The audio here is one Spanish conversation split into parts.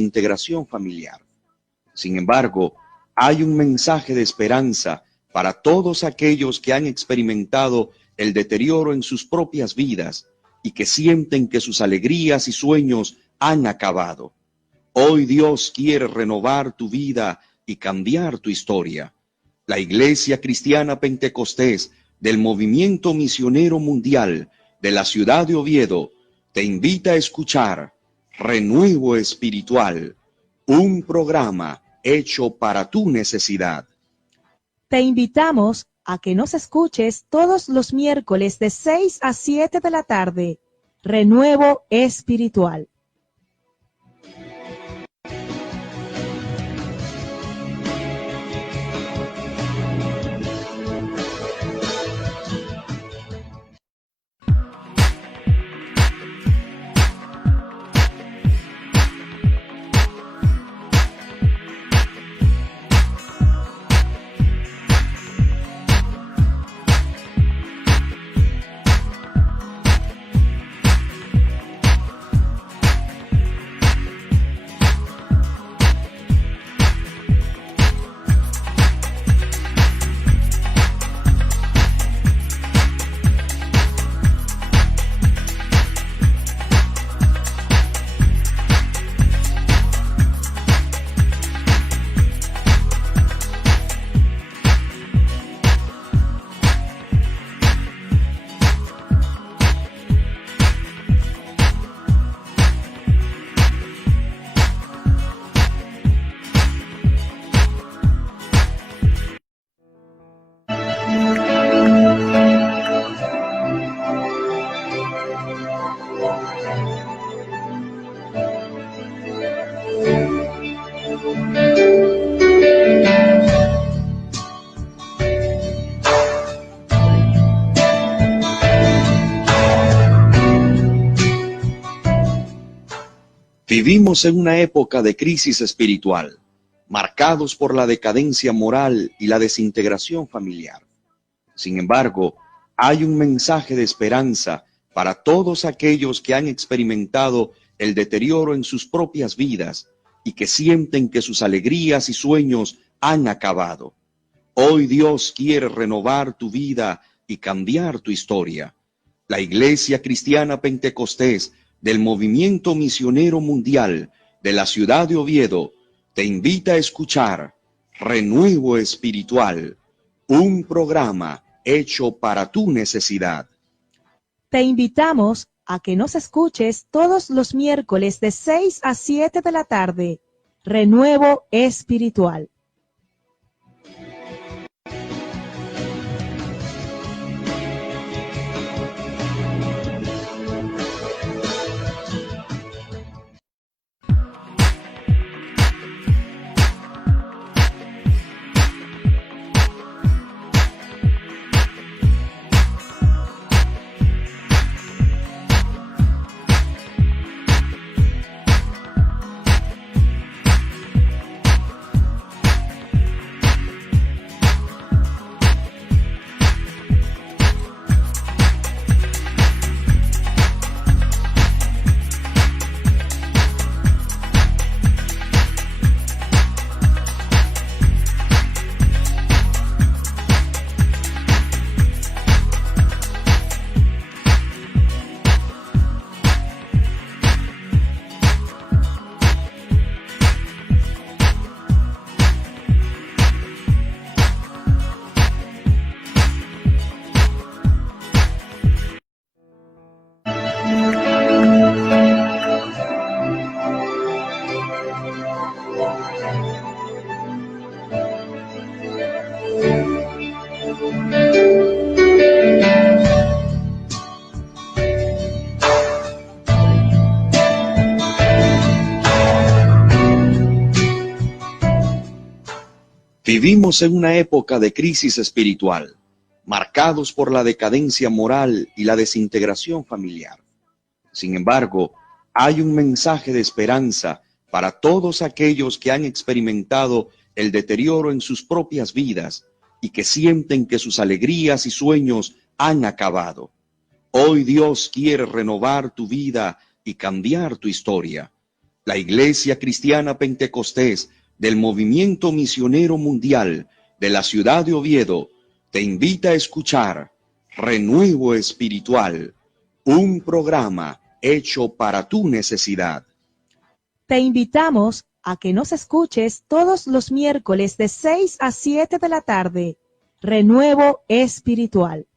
integración familiar. Sin embargo, hay un mensaje de esperanza para todos aquellos que han experimentado el deterioro en sus propias vidas y que sienten que sus alegrías y sueños han acabado. Hoy Dios quiere renovar tu vida y cambiar tu historia. La Iglesia Cristiana Pentecostés del Movimiento Misionero Mundial de la ciudad de Oviedo te invita a escuchar Renuevo Espiritual, un programa hecho para tu necesidad. Te invitamos a que nos escuches todos los miércoles de 6 a 7 de la tarde. Renuevo Espiritual. Vivimos en una época de crisis espiritual, marcados por la decadencia moral y la desintegración familiar. Sin embargo, hay un mensaje de esperanza para todos aquellos que han experimentado el deterioro en sus propias vidas y que sienten que sus alegrías y sueños han acabado. Hoy Dios quiere renovar tu vida y cambiar tu historia. La Iglesia Cristiana Pentecostés del Movimiento Misionero Mundial de la ciudad de Oviedo te invita a escuchar Renuevo Espiritual, un programa hecho para tu necesidad. Te invitamos a que nos escuches todos los miércoles de 6 a 7 de la tarde. Renuevo Espiritual. Vivimos en una época de crisis espiritual, marcados por la decadencia moral y la desintegración familiar. Sin embargo, hay un mensaje de esperanza para todos aquellos que han experimentado el deterioro en sus propias vidas y que sienten que sus alegrías y sueños han acabado. Hoy Dios quiere renovar tu vida y cambiar tu historia. La Iglesia Cristiana Pentecostés del Movimiento Misionero Mundial de la ciudad de Oviedo te invita a escuchar Renuevo Espiritual, un programa hecho para tu necesidad. Te invitamos a que nos escuches todos los miércoles de 6 a 7 de la tarde. Renuevo Espiritual.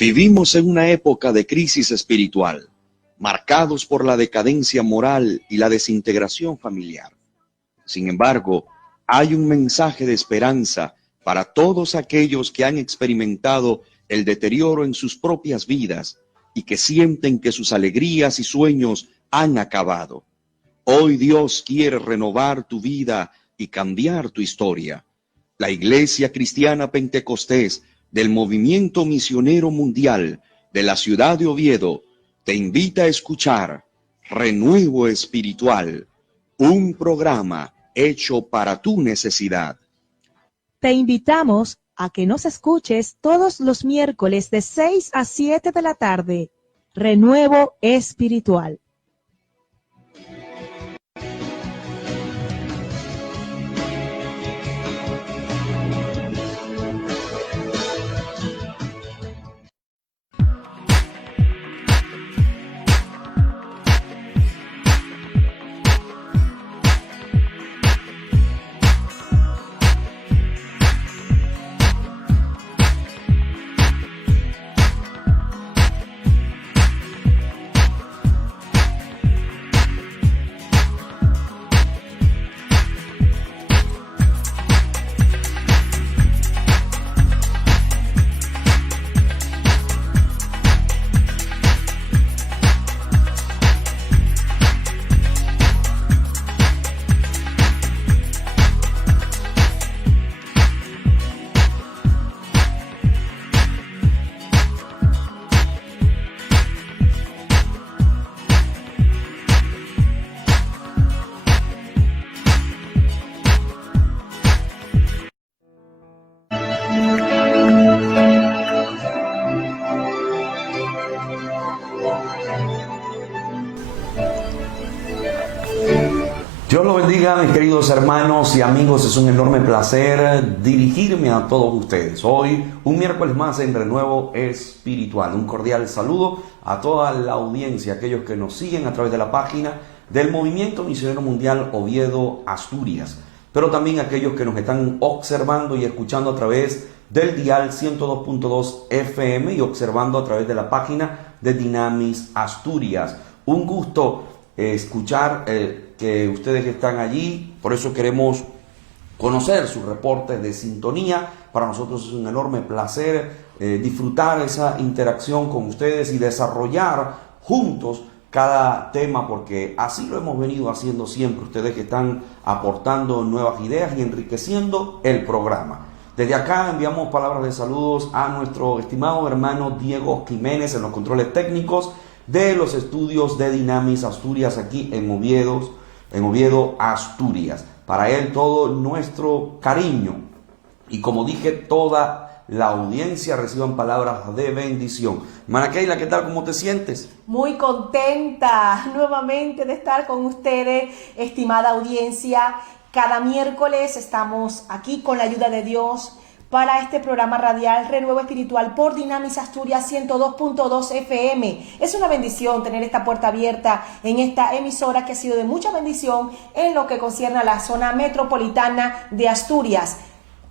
Vivimos en una época de crisis espiritual, marcados por la decadencia moral y la desintegración familiar. Sin embargo, hay un mensaje de esperanza para todos aquellos que han experimentado el deterioro en sus propias vidas y que sienten que sus alegrías y sueños han acabado. Hoy Dios quiere renovar tu vida y cambiar tu historia. La Iglesia Cristiana Pentecostés del Movimiento Misionero Mundial de la ciudad de Oviedo te invita a escuchar Renuevo Espiritual, un programa hecho para tu necesidad. Te invitamos a que nos escuches todos los miércoles de 6 a 7 de la tarde. Renuevo Espiritual. Dios los bendiga, mis queridos hermanos y amigos. Es un enorme placer dirigirme a todos ustedes. Hoy, un miércoles más en Renuevo Espiritual. Un cordial saludo a toda la audiencia, aquellos que nos siguen a través de la página del Movimiento Misionero Mundial Oviedo, Asturias. Pero también aquellos que nos están observando y escuchando a través del dial 102.2 FM y observando a través de la página de Dynamis Asturias. Un gusto escuchar que ustedes están allí, por eso queremos conocer sus reportes de sintonía. Para nosotros es un enorme placer disfrutar esa interacción con ustedes y desarrollar juntos cada tema, porque así lo hemos venido haciendo siempre, ustedes que están aportando nuevas ideas y enriqueciendo el programa. Desde acá enviamos palabras de saludos a nuestro estimado hermano Diego Jiménez en los controles técnicos de los estudios de Dynamis Asturias aquí en Oviedo. en Oviedo, Asturias. Para él todo nuestro cariño. Y como dije, toda la audiencia reciban palabras de bendición. Hermana Keila, ¿qué tal? ¿Cómo te sientes? Muy contenta nuevamente de estar con ustedes, estimada audiencia. Cada miércoles estamos aquí con la ayuda de Dios para este programa radial Renuevo Espiritual por Dynamis Asturias 102.2 FM. Es una bendición tener esta puerta abierta en esta emisora que ha sido de mucha bendición en lo que concierne a la zona metropolitana de Asturias,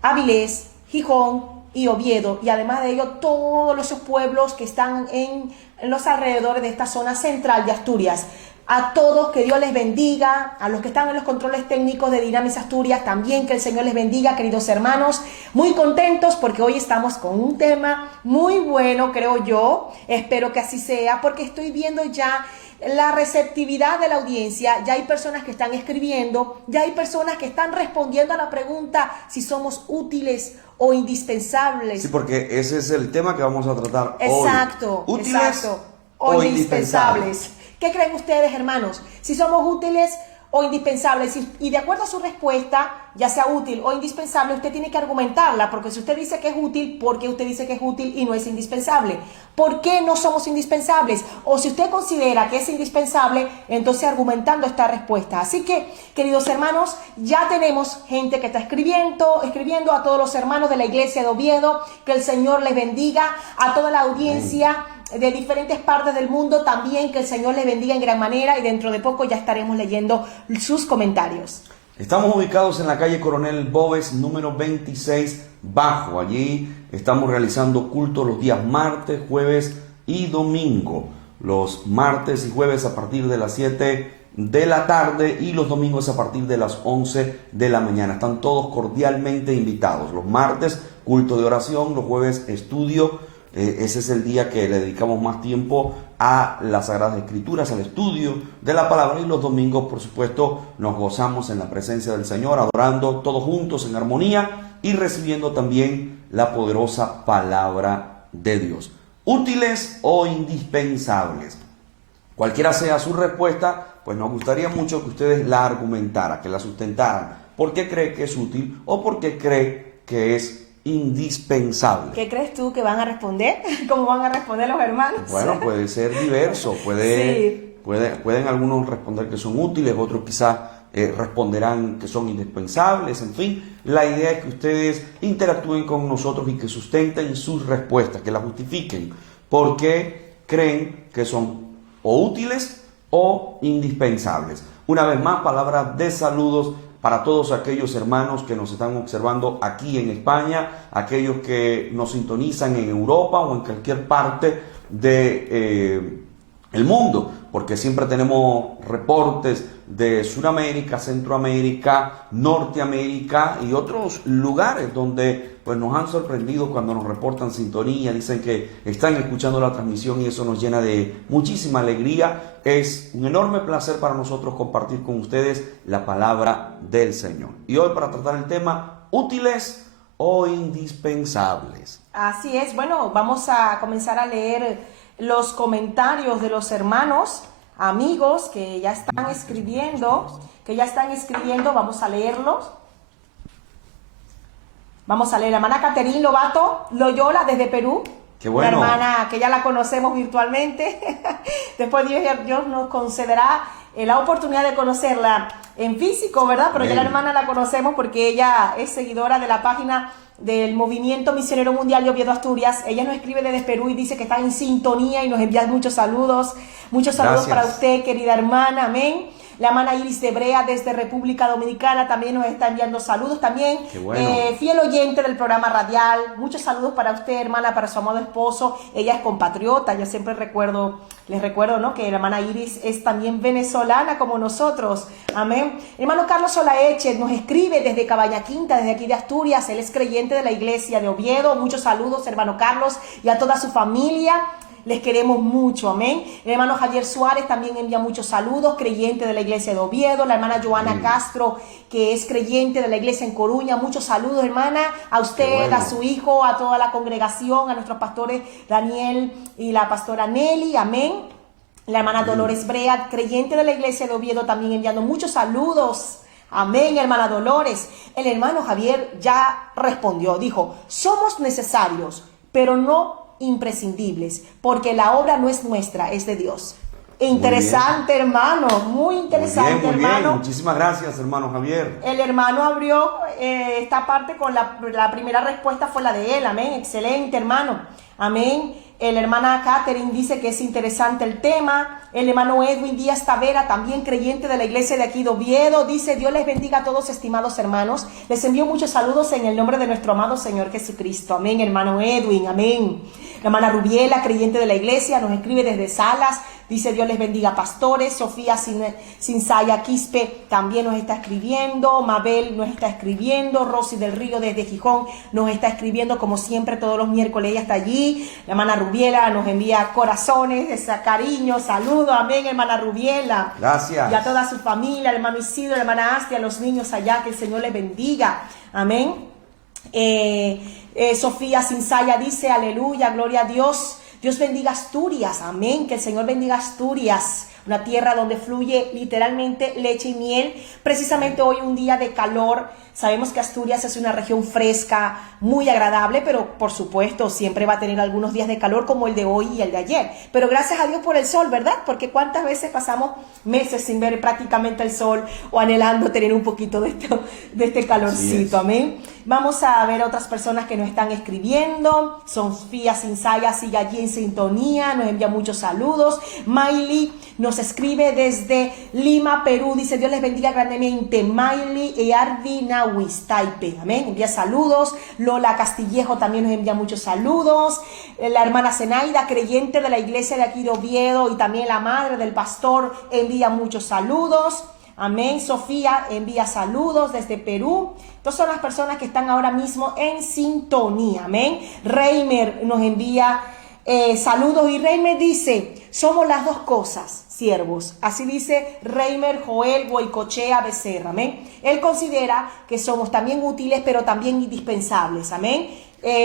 Avilés, Gijón y Oviedo, y además de ello todos esos pueblos que están en los alrededores de esta zona central de Asturias. A todos, que Dios les bendiga, a los que están en los controles técnicos de Dynamis Asturias, también que el Señor les bendiga, queridos hermanos. Muy contentos porque hoy estamos con un tema muy bueno, creo yo, espero que así sea, porque estoy viendo ya la receptividad de la audiencia. Ya hay personas que están escribiendo, ya hay personas que están respondiendo a la pregunta si somos útiles o indispensables. Sí, porque ese es el tema que vamos a tratar hoy. Exacto, ¿Útiles o indispensables? ¿Qué creen ustedes, hermanos? Si somos útiles o indispensables. Y de acuerdo a su respuesta, ya sea útil o indispensable, usted tiene que argumentarla, porque si usted dice que es útil, ¿por qué usted dice que es útil y no es indispensable? ¿Por qué no somos indispensables? O si usted considera que es indispensable, entonces argumentando esta respuesta. Así que, queridos hermanos, ya tenemos gente que está escribiendo a todos los hermanos de la iglesia de Oviedo, que el Señor les bendiga, a toda la audiencia de diferentes partes del mundo también, que el Señor les bendiga en gran manera, y dentro de poco ya estaremos leyendo sus comentarios. Estamos ubicados en la calle Coronel Boves, número 26, bajo. Allí estamos realizando culto los días martes, jueves y domingo. Los martes y jueves a partir de las 7 de la tarde y los domingos a partir de las 11 de la mañana. Están todos cordialmente invitados. Los martes, culto de oración, los jueves, estudio. Ese es el día que le dedicamos más tiempo a las Sagradas Escrituras, al estudio de la palabra, y los domingos, por supuesto, nos gozamos en la presencia del Señor, adorando todos juntos en armonía y recibiendo también la poderosa palabra de Dios. ¿Útiles o indispensables? Cualquiera sea su respuesta, pues nos gustaría mucho que ustedes la argumentaran, que la sustentaran. ¿Por qué cree que es útil o por qué cree que es indispensable? ¿Qué crees tú que van a responder? ¿Cómo van a responder los hermanos? Bueno, puede ser diverso, pueden algunos responder que son útiles, otros quizás responderán que son indispensables. En fin, la idea es que ustedes interactúen con nosotros y que sustenten sus respuestas, que las justifiquen, porque creen que son o útiles o indispensables. Una vez más, palabras de saludos para todos aquellos hermanos que nos están observando aquí en España, aquellos que nos sintonizan en Europa o en cualquier parte de el mundo, porque siempre tenemos reportes de Sudamérica, Centroamérica, Norteamérica y otros lugares donde pues nos han sorprendido cuando nos reportan sintonía, dicen que están escuchando la transmisión, y eso nos llena de muchísima alegría. Es un enorme placer para nosotros compartir con ustedes la palabra del Señor. Y hoy, para tratar el tema, ¿útiles o indispensables? Así es. Bueno, vamos a comenzar a leer los comentarios de los hermanos, amigos que ya están escribiendo, vamos a leerlos. Vamos a leer a la hermana Caterín Loyola desde Perú. Qué bueno. La hermana que ya la conocemos virtualmente. Después Dios nos concederá la oportunidad de conocerla en físico, ¿verdad? Pero Bien. ya la hermana la conocemos porque ella es seguidora de la página del Movimiento Misionero Mundial de Oviedo, Asturias. Ella nos escribe desde Perú y dice que está en sintonía y nos envía muchos saludos. Muchos saludos Gracias. para usted, querida hermana. Amén. La hermana Iris de Brea desde República Dominicana también nos está enviando saludos. También Qué bueno. Fiel oyente del programa radial. Muchos saludos para usted, hermana, para su amado esposo. Ella es compatriota. Yo siempre les recuerdo, ¿no?, que la hermana Iris es también venezolana como nosotros. Amén. Hermano Carlos Solaeche nos escribe desde Cabaña Quinta, desde aquí de Asturias. Él es creyente de la iglesia de Oviedo. Muchos saludos, hermano Carlos, y a toda su familia. Les queremos mucho, amén. El hermano Javier Suárez también envía muchos saludos, creyente de la iglesia de Oviedo. La hermana Joana Castro, que es creyente de la iglesia en Coruña. Muchos saludos, hermana, a usted, bueno. a su hijo, a toda la congregación, a nuestros pastores Daniel y la pastora Nelly, amén. La hermana Dolores Brea, creyente de la iglesia de Oviedo, también enviando muchos saludos. Amén, hermana Dolores. El hermano Javier ya respondió, dijo, somos necesarios, pero no imprescindibles, porque la obra no es nuestra, es de Dios. Interesante, hermano, muy interesante, muy hermano. bien. Muchísimas gracias, hermano Javier. El hermano abrió esta parte con la primera respuesta fue la de él, amén, excelente, hermano, amén. La hermana Catherine dice que es interesante el tema. El hermano Edwin Díaz Tavera, también creyente de la iglesia de aquí de Oviedo, dice, Dios les bendiga a todos, estimados hermanos. Les envío muchos saludos en el nombre de nuestro amado Señor Jesucristo. Amén, hermano Edwin, amén. La hermana Rubiela, creyente de la iglesia, nos escribe desde Salas. Dice, Dios les bendiga, pastores. Sofía Sinsaya Quispe también nos está escribiendo. Mabel nos está escribiendo. Rosy del Río desde Gijón nos está escribiendo, como siempre, todos los miércoles. Ella está allí. La hermana Rubiela nos envía corazones, cariño, saludos. Amén, hermana Rubiela. Gracias. Y a toda su familia, el hermano Isidro, la hermana Astia, a los niños allá, que el Señor les bendiga. Amén. Sofía Sinsaya dice, aleluya, gloria a Dios. Dios bendiga Asturias, amén, que el Señor bendiga Asturias, una tierra donde fluye literalmente leche y miel. Precisamente hoy, un día de calor, sabemos que Asturias es una región fresca, muy agradable, pero por supuesto siempre va a tener algunos días de calor como el de hoy y el de ayer. Pero gracias a Dios por el sol, ¿verdad? Porque cuántas veces pasamos meses sin ver prácticamente el sol o anhelando tener un poquito de este calorcito, amén. Vamos a ver otras personas que nos están escribiendo. Sofía Sinsaya sigue allí en sintonía, nos envía muchos saludos. Miley nos escribe desde Lima, Perú, dice, Dios les bendiga grandemente. Miley y Arvi Nawis Taipe, amén, envía saludos. Lola Castillejo también nos envía muchos saludos. La hermana Zenaida, creyente de la iglesia de aquí de Oviedo, y también la madre del pastor, envía muchos saludos. Amén. Sofía envía saludos desde Perú. Estas son las personas que están ahora mismo en sintonía. Amén. Reimer nos envía saludos, y Reimer dice, somos las dos cosas, siervos. Así dice Reimer Joel Goicochea Becerra. Amén. Él considera que somos también útiles, pero también indispensables. Amén.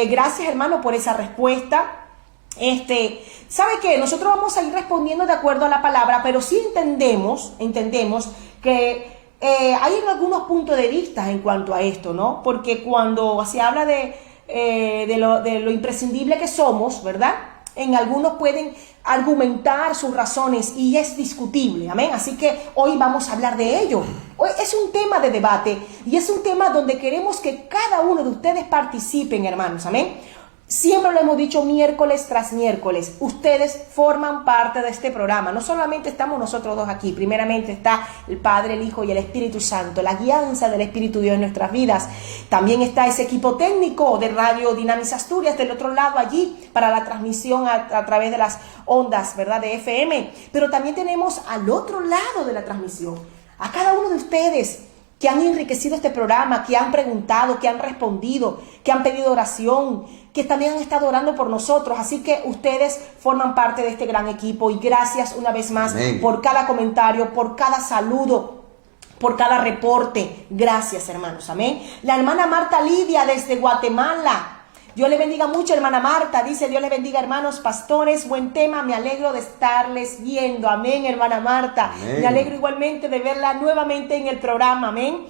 Gracias, hermano, por esa respuesta. ¿Sabe qué? Nosotros vamos a ir respondiendo de acuerdo a la palabra, pero sí entendemos que hay algunos puntos de vista en cuanto a esto, ¿no? Porque cuando se habla de lo imprescindible que somos, ¿verdad? En algunos pueden argumentar sus razones y es discutible, amén. Así que hoy vamos a hablar de ello. Hoy es un tema de debate y es un tema donde queremos que cada uno de ustedes participen, hermanos, amén. Siempre lo hemos dicho miércoles tras miércoles, ustedes forman parte de este programa. No solamente estamos nosotros dos aquí, primeramente está el Padre, el Hijo y el Espíritu Santo, la guianza del Espíritu Dios en nuestras vidas. También está ese equipo técnico de Radio Dinamis Asturias del otro lado allí para la transmisión a través de las ondas, ¿verdad?, de FM. Pero también tenemos al otro lado de la transmisión a cada uno de ustedes que han enriquecido este programa, que han preguntado, que han respondido, que han pedido oración, que también han estado orando por nosotros. Así que ustedes forman parte de este gran equipo y gracias una vez más, amén, por cada comentario, por cada saludo, por cada reporte. Gracias, hermanos, amén. La hermana Marta Lidia desde Guatemala. Dios le bendiga mucho, hermana Marta. Dice, Dios le bendiga, hermanos pastores. Buen tema, me alegro de estarles viendo. Amén, hermana Marta. Amén. Me alegro igualmente de verla nuevamente en el programa. Amén.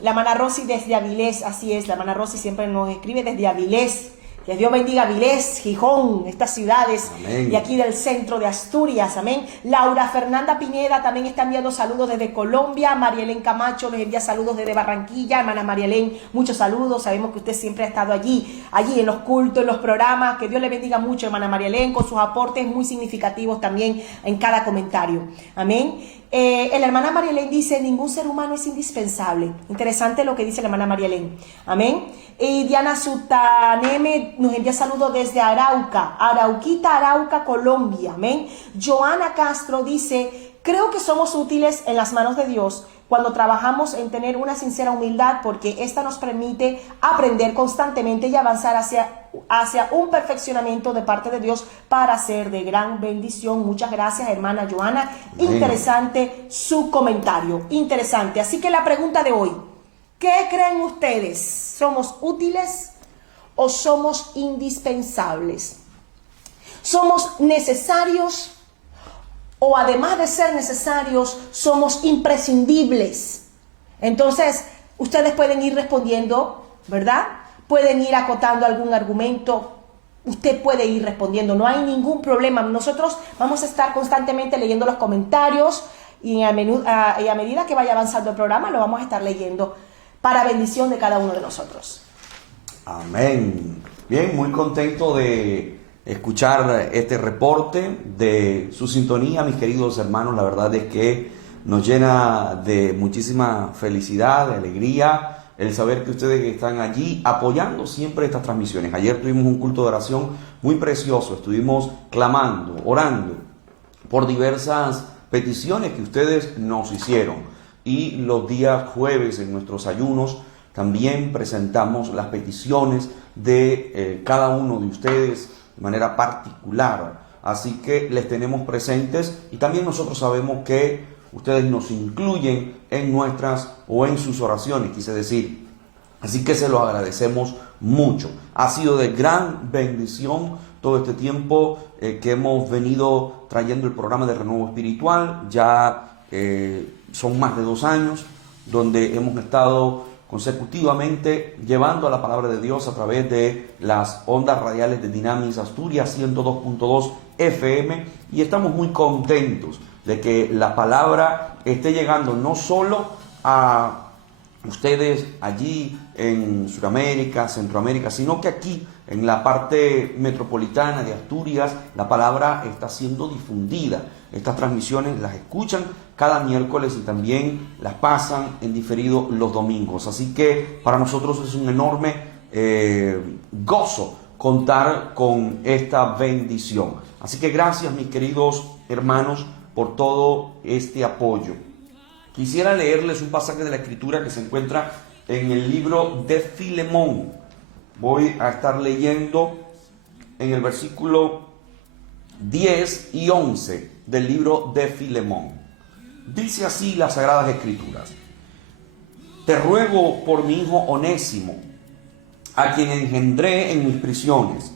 La hermana Rosy desde Avilés, así es, la hermana Rosy siempre nos escribe desde Avilés. Que Dios bendiga Avilés, Gijón, estas ciudades, amén, y aquí del centro de Asturias, amén. Laura Fernanda Pineda también está enviando saludos desde Colombia. Marielén Camacho nos envía saludos desde Barranquilla. Hermana Marielén, muchos saludos, sabemos que usted siempre ha estado allí en los cultos, en los programas. Que Dios le bendiga mucho, hermana Marielén, con sus aportes muy significativos también en cada comentario, amén. La hermana Marielén dice, ningún ser humano es indispensable. Interesante lo que dice la hermana Marielén, amén. Y Diana Sutaneme nos envía saludos desde Arauquita, Arauca, Colombia, amén. Joana Castro dice, creo que somos útiles en las manos de Dios cuando trabajamos en tener una sincera humildad, porque esta nos permite aprender constantemente y avanzar hacia un perfeccionamiento de parte de Dios para ser de gran bendición. Muchas gracias, hermana Joana. Amén. Interesante su comentario, interesante. Así que la pregunta de hoy, ¿qué creen ustedes? ¿Somos útiles o somos indispensables? ¿Somos necesarios o además de ser necesarios, somos imprescindibles. Entonces, ustedes pueden ir respondiendo, ¿verdad? Pueden ir acotando algún argumento. Usted puede ir respondiendo, no hay ningún problema. Nosotros vamos a estar constantemente leyendo los comentarios y a medida que vaya avanzando el programa lo vamos a estar leyendo para bendición de cada uno de nosotros. Amén. Bien, muy contento de escuchar este reporte de su sintonía, mis queridos hermanos. La verdad es que nos llena de muchísima felicidad, de alegría, el saber que ustedes están allí apoyando siempre estas transmisiones. Ayer tuvimos un culto de oración muy precioso, estuvimos clamando, orando por diversas peticiones que ustedes nos hicieron. Y los días jueves en nuestros ayunos también presentamos las peticiones de cada uno de ustedes de manera particular. Así que les tenemos presentes y también nosotros sabemos que ustedes nos incluyen en nuestras o en sus oraciones, quise decir. Así que se lo agradecemos mucho. Ha sido de gran bendición todo este tiempo que hemos venido trayendo el programa de Renuevo Espiritual. Ya son más de 2 años donde hemos estado consecutivamente llevando la palabra de Dios a través de las ondas radiales de Dynamis Asturias 102.2 FM, y estamos muy contentos de que la palabra esté llegando no solo a ustedes allí en Sudamérica, Centroamérica, sino que aquí en la parte metropolitana de Asturias la palabra está siendo difundida. Estas transmisiones las escuchan cada miércoles y también las pasan en diferido los domingos. Así que para nosotros es un enorme gozo contar con esta bendición. Así que gracias, mis queridos hermanos, por todo este apoyo. Quisiera leerles un pasaje de la Escritura que se encuentra en el libro de Filemón. Voy a estar leyendo en el versículo 10 y 11 del libro de Filemón. Dice así las Sagradas Escrituras: Te ruego por mi hijo Onésimo, a quien engendré en mis prisiones,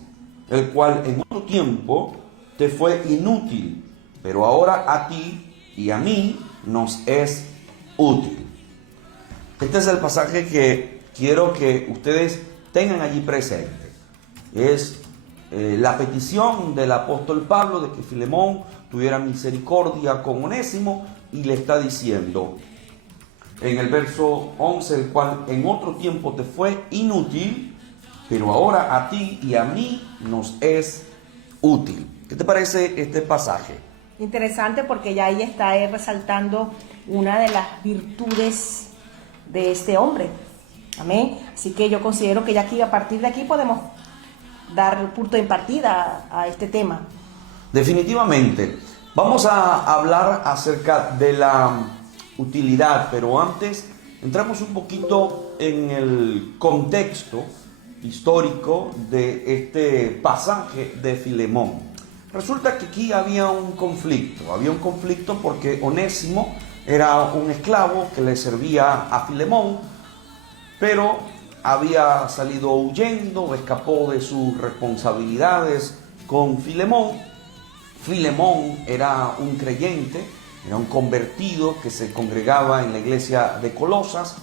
el cual en otro tiempo te fue inútil, pero ahora a ti y a mí nos es útil. Este es el pasaje que quiero que ustedes tengan allí presente. Es la petición del apóstol Pablo de que Filemón tuviera misericordia con Onésimo, y le está diciendo en el verso 11, el cual en otro tiempo te fue inútil, pero ahora a ti y a mí nos es útil. ¿Qué te parece este pasaje? Interesante, porque ya ahí está resaltando una de las virtudes de este hombre. Amén. Así que yo considero que ya aquí, a partir de aquí, podemos dar punto en partida a este tema. Definitivamente. Vamos a hablar acerca de la utilidad, pero antes entramos un poquito en el contexto histórico de este pasaje de Filemón. Resulta que aquí había un conflicto porque Onésimo era un esclavo que le servía a Filemón, pero había salido huyendo, escapó de sus responsabilidades con Filemón. Filemón era un creyente, era un convertido que se congregaba en la iglesia de Colosas,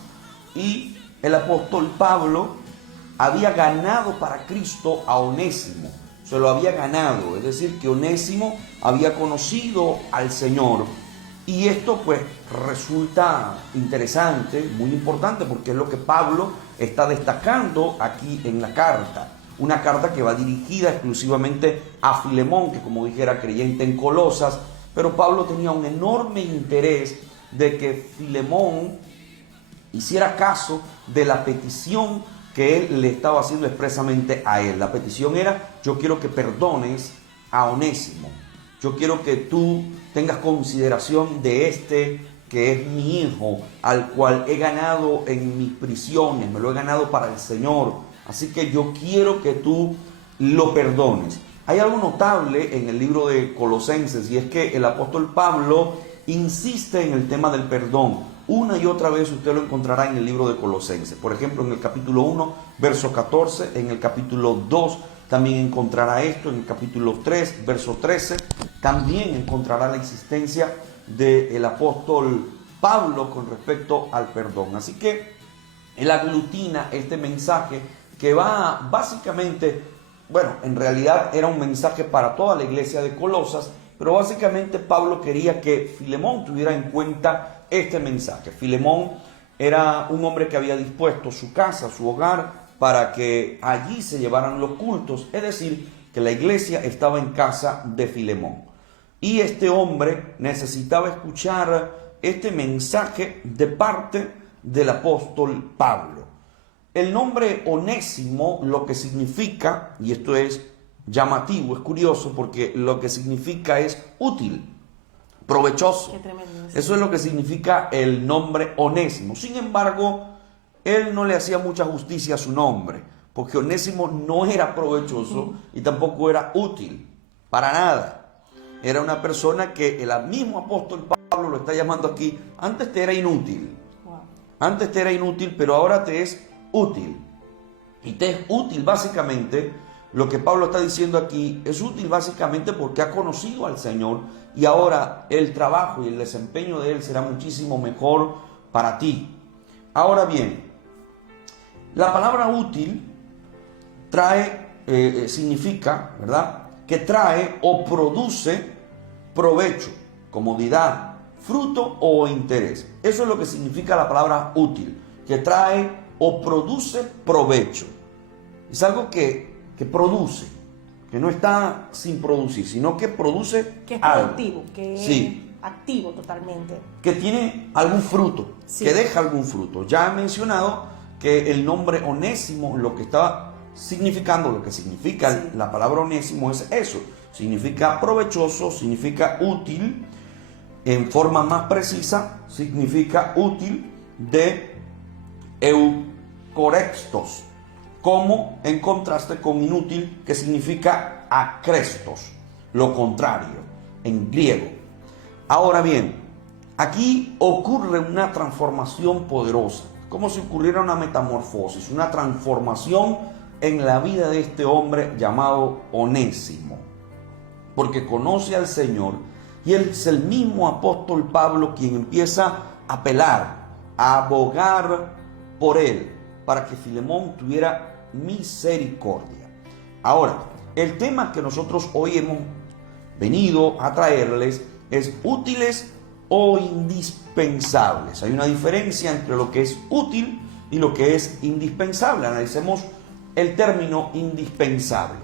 y el apóstol Pablo había ganado para Cristo a Onésimo. Se lo había ganado, es decir, que Onésimo había conocido al Señor. Y esto pues resulta interesante, muy importante, porque es lo que Pablo está destacando aquí en la carta. Una carta que va dirigida exclusivamente a Filemón, que como dije era creyente en Colosas, pero Pablo tenía un enorme interés de que Filemón hiciera caso de la petición que él le estaba haciendo expresamente a él. La petición era: yo quiero que perdones a Onésimo. Yo quiero que tú tengas consideración de este que es mi hijo, al cual he ganado en mis prisiones, me lo he ganado para el Señor. Así que yo quiero que tú lo perdones. Hay algo notable en el libro de Colosenses, y es que el apóstol Pablo insiste en el tema del perdón. Una y otra vez usted lo encontrará en el libro de Colosenses. Por ejemplo, en el capítulo 1, verso 14, en el capítulo 2, también encontrará esto en el capítulo 3, verso 13. También encontrará la existencia del apóstol Pablo con respecto al perdón. Así que él aglutina este mensaje que va básicamente, bueno, en realidad era un mensaje para toda la iglesia de Colosas, pero básicamente Pablo quería que Filemón tuviera en cuenta este mensaje. Filemón era un hombre que había dispuesto su casa, su hogar, para que allí se llevaran los cultos, es decir, que la iglesia estaba en casa de Filemón. Y este hombre necesitaba escuchar este mensaje de parte del apóstol Pablo. El nombre Onésimo, lo que significa, y esto es llamativo, es curioso, porque lo que significa es útil, provechoso. Qué tremendo. Eso es lo que significa el nombre Onésimo. Sin embargo, él no le hacía mucha justicia a su nombre, porque Onésimo no era provechoso y tampoco era útil, para nada. Era una persona que el mismo apóstol Pablo lo está llamando aquí. Antes te era inútil. Antes te era inútil, pero ahora te es útil. Y te es útil básicamente, lo que Pablo está diciendo aquí, es útil básicamente porque ha conocido al Señor y ahora el trabajo y el desempeño de él será muchísimo mejor para ti. Ahora bien, la palabra útil trae, significa, ¿verdad?, que trae o produce provecho, comodidad, fruto o interés. Eso es lo que significa la palabra útil, que trae o produce provecho. Es algo que produce, que no está sin producir, sino que produce que es algo. productivo, que Sí. es activo totalmente. Que tiene algún fruto, Sí. que deja algún fruto. Ya he mencionado que el nombre Onésimo, lo que está significando, lo que significa Sí. la palabra Onésimo es eso. Significa provechoso, significa útil. En forma más precisa, significa útil de eucorestos, como en contraste con inútil, que significa acrestos, lo contrario, en griego. Ahora bien, aquí ocurre una transformación poderosa, como si ocurriera una metamorfosis, una transformación en la vida de este hombre llamado Onésimo, porque conoce al Señor y él es el mismo apóstol Pablo quien empieza a apelar, a abogar por él, para que Filemón tuviera misericordia. Ahora, el tema que nosotros hoy hemos venido a traerles es útiles o indispensables. Hay una diferencia entre lo que es útil y lo que es indispensable. Analicemos el término indispensable,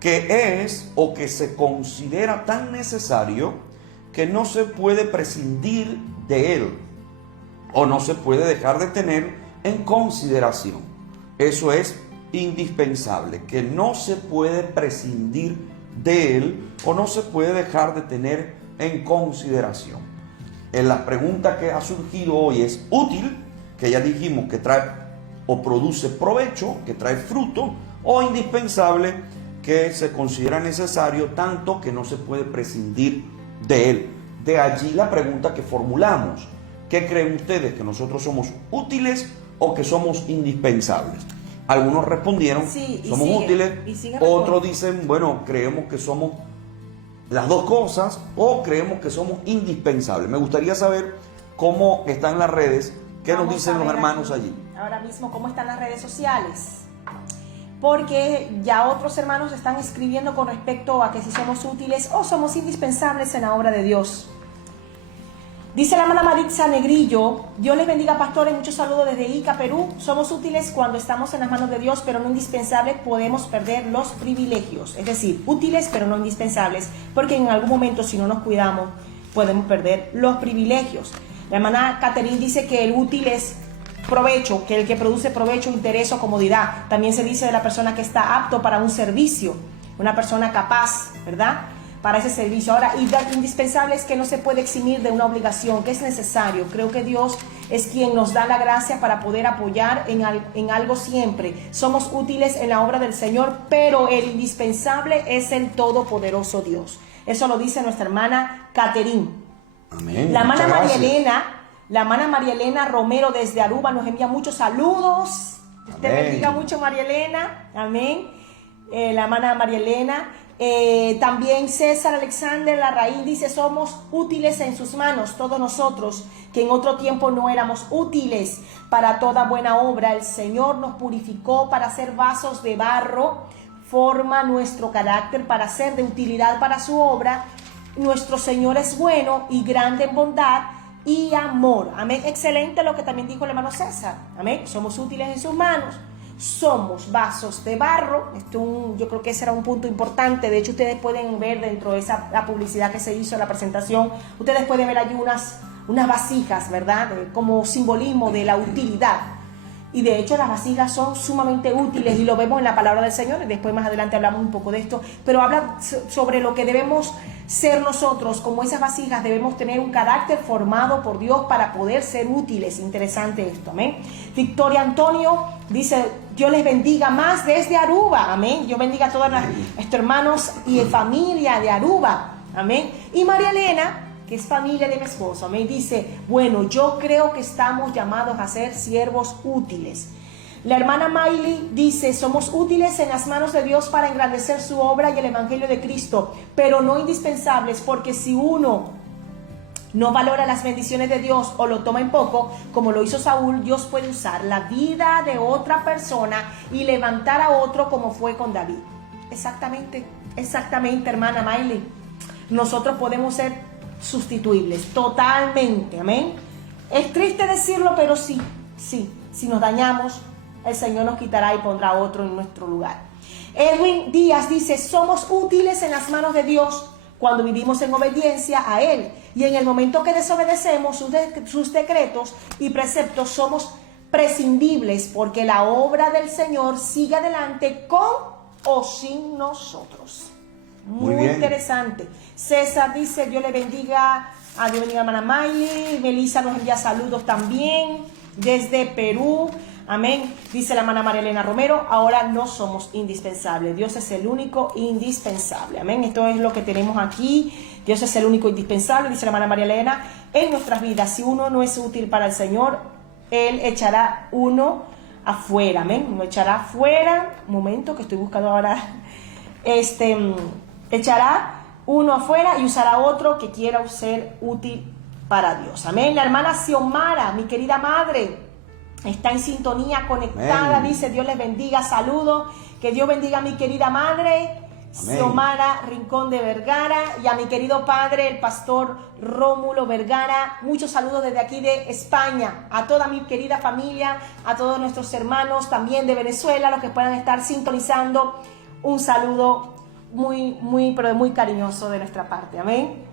que es o que se considera tan necesario que no se puede prescindir de él o no se puede dejar de tener en consideración. Eso es indispensable, que no se puede prescindir de él o no se puede dejar de tener en consideración. En la pregunta que ha surgido hoy es útil, que ya dijimos que trae o produce provecho, que trae fruto, o indispensable, que se considera necesario tanto que no se puede prescindir de él. De allí la pregunta que formulamos: ¿qué creen ustedes, que nosotros somos útiles o que somos indispensables? Algunos respondieron, sí, somos útiles, otros dicen, bueno, creemos que somos las dos cosas o creemos que somos indispensables. Me gustaría saber cómo están las redes, qué nos dicen los hermanos allí. Ahora mismo, ¿cómo están las redes sociales? Porque ya otros hermanos están escribiendo con respecto a que si somos útiles o somos indispensables en la obra de Dios. Dice la hermana Maritza Negrillo: Dios les bendiga, pastores, muchos saludos desde Ica, Perú. Somos útiles cuando estamos en las manos de Dios, pero no indispensables. Podemos perder los privilegios, es decir, útiles pero no indispensables, porque en algún momento, si no nos cuidamos, podemos perder los privilegios. La hermana Catherine dice que el útil es provecho, que el que produce provecho, interés o comodidad. También se dice de la persona que está apto para un servicio, una persona capaz, ¿verdad?, para ese servicio. Ahora, indispensable es que no se puede eximir de una obligación, que es necesario. Creo que Dios es quien nos da la gracia para poder apoyar en algo siempre. Somos útiles en la obra del Señor, pero el indispensable es el todopoderoso Dios. Eso lo dice nuestra hermana Catherine. Amén. La hermana María Elena Romero desde Aruba nos envía muchos saludos. Usted bendiga mucho, María Elena. Amén. la hermana María Elena. También César Alexander Larraín dice: somos útiles en sus manos, todos nosotros que en otro tiempo no éramos útiles para toda buena obra. El Señor nos purificó para ser vasos de barro, forma nuestro carácter para ser de utilidad para su obra. Nuestro Señor es bueno y grande en bondad y amor. Amén. Excelente lo que también dijo el hermano César. Amén. Somos útiles en sus manos. Somos vasos de barro. Yo creo que ese era un punto importante. De hecho, ustedes pueden ver dentro de la publicidad que se hizo en la presentación, ustedes pueden ver allí unas vasijas, ¿verdad? Como simbolismo de la utilidad. Y de hecho las vasijas son sumamente útiles y lo vemos en la palabra del Señor. Y después más adelante hablamos un poco de esto. Pero habla sobre lo que debemos ser nosotros. Como esas vasijas debemos tener un carácter formado por Dios para poder ser útiles. Interesante esto, amén. Victoria Antonio dice: Dios les bendiga más desde Aruba, amén. Yo bendiga a todos nuestros hermanos y familia de Aruba, amén. Y María Elena, que es familia de mi esposo, me dice: bueno, yo creo que estamos llamados a ser siervos útiles. La hermana Miley dice: somos útiles en las manos de Dios para engrandecer su obra y el evangelio de Cristo, pero no indispensables, porque si uno no valora las bendiciones de Dios o lo toma en poco, como lo hizo Saúl, Dios puede usar la vida de otra persona y levantar a otro, como fue con David. Exactamente, hermana Miley. Nosotros podemos ser sustituibles, totalmente, amén. Es triste decirlo, pero sí, si nos dañamos, el Señor nos quitará y pondrá otro en nuestro lugar. Edwin Díaz dice: somos útiles en las manos de Dios cuando vivimos en obediencia a Él, y en el momento que desobedecemos sus decretos y preceptos somos prescindibles, porque la obra del Señor sigue adelante con o sin nosotros. Muy interesante. César dice: Dios le bendiga, a Dios bendiga a hermana Miley. Melissa nos envía saludos también desde Perú, amén. Dice la hermana María Elena Romero: ahora no somos indispensables, Dios es el único indispensable, amén. Esto es lo que tenemos aquí: Dios es el único indispensable, dice la hermana María Elena, en nuestras vidas. Si uno no es útil para el Señor, Él echará uno afuera, amén. Lo echará afuera. Un momento que estoy buscando ahora. Echará uno afuera y usará otro que quiera ser útil para Dios. Amén. La hermana Xiomara, mi querida madre, está en sintonía, conectada. Amén. Dice: Dios les bendiga, saludo. Que Dios bendiga a mi querida madre, amén, Xiomara Rincón de Vergara, y a mi querido padre, el pastor Rómulo Vergara. Muchos saludos desde aquí de España, a toda mi querida familia, a todos nuestros hermanos también de Venezuela, los que puedan estar sintonizando. Un saludo pero muy cariñoso de nuestra parte, amén.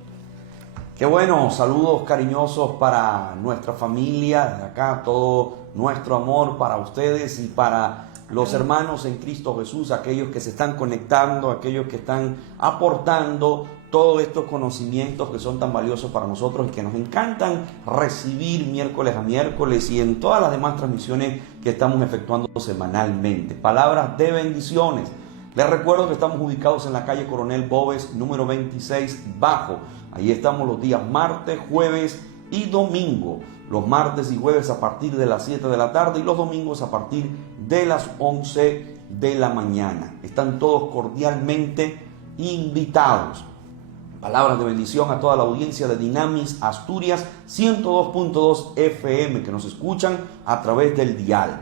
Qué bueno, saludos cariñosos para nuestra familia, de acá todo nuestro amor para ustedes y para los hermanos en Cristo Jesús, aquellos que se están conectando, aquellos que están aportando todos estos conocimientos que son tan valiosos para nosotros y que nos encantan recibir miércoles a miércoles y en todas las demás transmisiones que estamos efectuando semanalmente. Palabras de bendiciones. Les recuerdo que estamos ubicados en la calle Coronel Boves, número 26 Bajo. Ahí estamos los días martes, jueves y domingo. Los martes y jueves a partir de las 7 de la tarde y los domingos a partir de las 11 de la mañana. Están todos cordialmente invitados. Palabras de bendición a toda la audiencia de Dinamis Asturias 102.2 FM que nos escuchan a través del dial.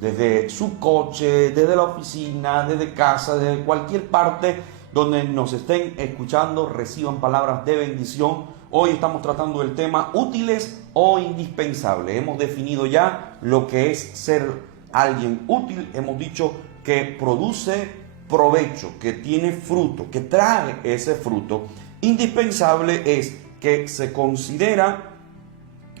Desde su coche, desde la oficina, desde casa, desde cualquier parte donde nos estén escuchando, reciban palabras de bendición. Hoy estamos tratando el tema útiles o indispensables. Hemos definido ya lo que es ser alguien útil. Hemos dicho que produce provecho, que tiene fruto, que trae ese fruto. Indispensable es que se considera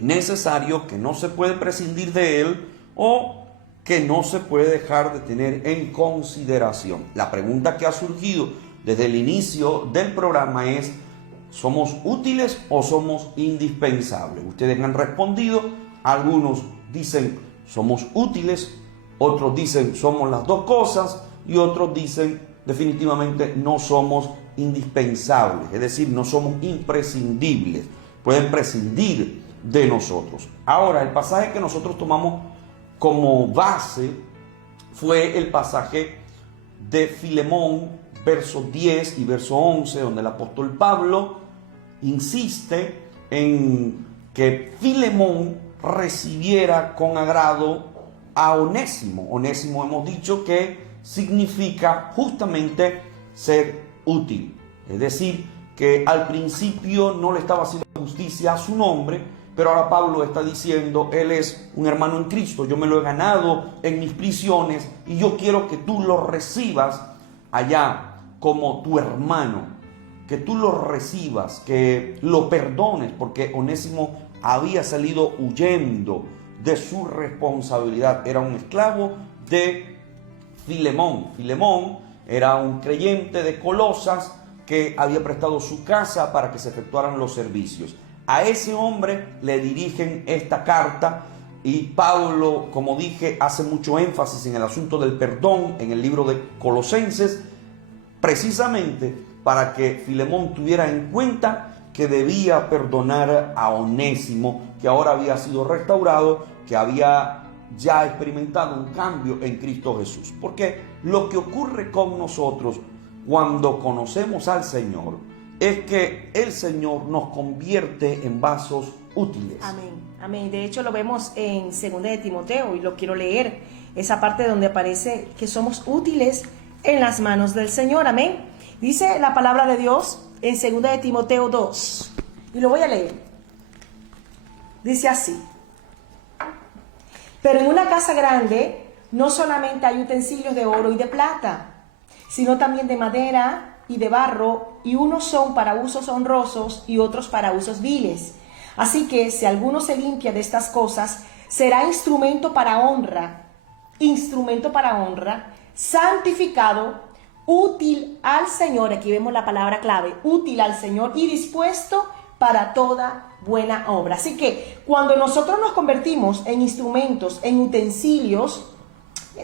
necesario, que no se puede prescindir de él o que no se puede dejar de tener en consideración. La pregunta que ha surgido desde el inicio del programa es: ¿somos útiles o somos indispensables? Ustedes han respondido, algunos dicen somos útiles, otros dicen somos las dos cosas y otros dicen definitivamente no somos indispensables, es decir, no somos imprescindibles, pueden prescindir de nosotros. Ahora, el pasaje que nosotros tomamos como base fue el pasaje de Filemón, verso 10 y verso 11, donde el apóstol Pablo insiste en que Filemón recibiera con agrado a Onésimo. Onésimo hemos dicho que significa justamente ser útil. Es decir, que al principio no le estaba haciendo justicia a su nombre, pero ahora Pablo está diciendo, él es un hermano en Cristo, yo me lo he ganado en mis prisiones y yo quiero que tú lo recibas allá como tu hermano, que tú lo recibas, que lo perdones, porque Onésimo había salido huyendo de su responsabilidad. Era un esclavo de Filemón. Filemón era un creyente de Colosas que había prestado su casa para que se efectuaran los servicios. A ese hombre le dirigen esta carta y Pablo, como dije, hace mucho énfasis en el asunto del perdón en el libro de Colosenses, precisamente para que Filemón tuviera en cuenta que debía perdonar a Onésimo, que ahora había sido restaurado, que había ya experimentado un cambio en Cristo Jesús. Porque lo que ocurre con nosotros cuando conocemos al Señor es que el Señor nos convierte en vasos útiles. Amén, amén. De hecho lo vemos en 2 de Timoteo y lo quiero leer, esa parte donde aparece que somos útiles en las manos del Señor. Amén. Dice la palabra de Dios en 2 de Timoteo 2 y lo voy a leer. Dice así: pero en una casa grande no solamente hay utensilios de oro y de plata, sino también de madera y de barro, y unos son para usos honrosos y otros para usos viles. Así que si alguno se limpia de estas cosas, será instrumento para honra, santificado, útil al Señor. Aquí vemos la palabra clave, útil al Señor y dispuesto para toda buena obra. Así que cuando nosotros nos convertimos en instrumentos, en utensilios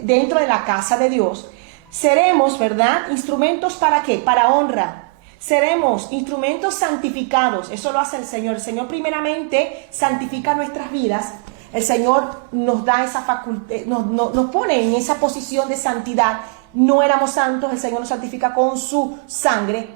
dentro de la casa de Dios, seremos, ¿verdad?, instrumentos ¿para qué? Para honra. Seremos instrumentos santificados. Eso lo hace el Señor. El Señor primeramente santifica nuestras vidas. El Señor nos da esa facultad, nos pone en esa posición de santidad. No éramos santos, el Señor nos santifica con su sangre.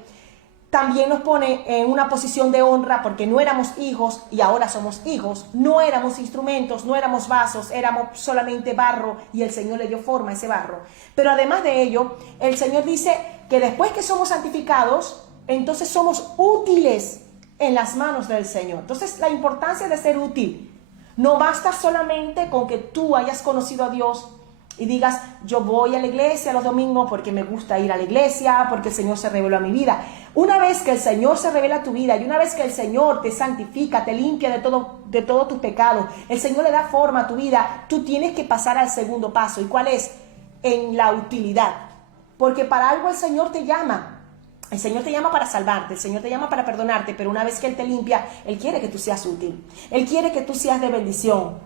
También nos pone en una posición de honra porque no éramos hijos y ahora somos hijos. No éramos instrumentos, no éramos vasos, éramos solamente barro y el Señor le dio forma a ese barro. Pero además de ello, el Señor dice que después que somos santificados, entonces somos útiles en las manos del Señor. Entonces la importancia de ser útil. No basta solamente con que tú hayas conocido a Dios y digas, yo voy a la iglesia los domingos porque me gusta ir a la iglesia, porque el Señor se reveló a mi vida. Una vez que el Señor se revela a tu vida y una vez que el Señor te santifica, te limpia de todos tus pecados, el Señor le da forma a tu vida, tú tienes que pasar al segundo paso. ¿Y cuál es? En la utilidad. Porque para algo el Señor te llama. El Señor te llama para salvarte, el Señor te llama para perdonarte, pero una vez que Él te limpia, Él quiere que tú seas útil. Él quiere que tú seas de bendición.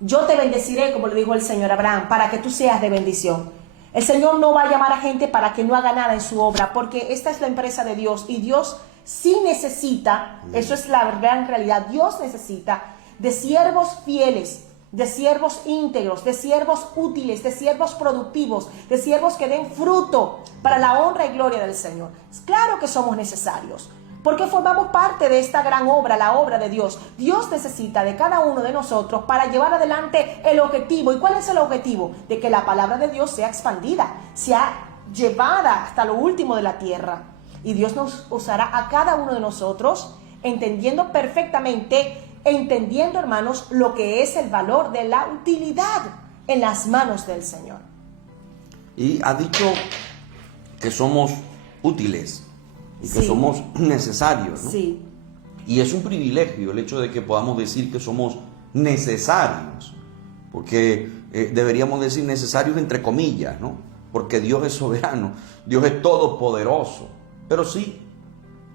Yo te bendeciré, como le dijo el Señor a Abraham, para que tú seas de bendición. El Señor no va a llamar a gente para que no haga nada en su obra, porque esta es la empresa de Dios y Dios sí necesita, eso es la gran realidad, Dios necesita de siervos fieles, de siervos íntegros, de siervos útiles, de siervos productivos, de siervos que den fruto para la honra y gloria del Señor. Claro que somos necesarios, porque formamos parte de esta gran obra, la obra de Dios. Dios necesita de cada uno de nosotros para llevar adelante el objetivo. ¿Y cuál es el objetivo? De que la palabra de Dios sea expandida, sea llevada hasta lo último de la tierra. Y Dios nos usará a cada uno de nosotros, entendiendo perfectamente, hermanos, lo que es el valor de la utilidad en las manos del Señor. Y ha dicho que somos útiles y que somos necesarios, ¿no? Sí. Y es un privilegio el hecho de que podamos decir que somos necesarios, porque deberíamos decir necesarios entre comillas, ¿no? Porque Dios es soberano, Dios es todopoderoso, pero sí,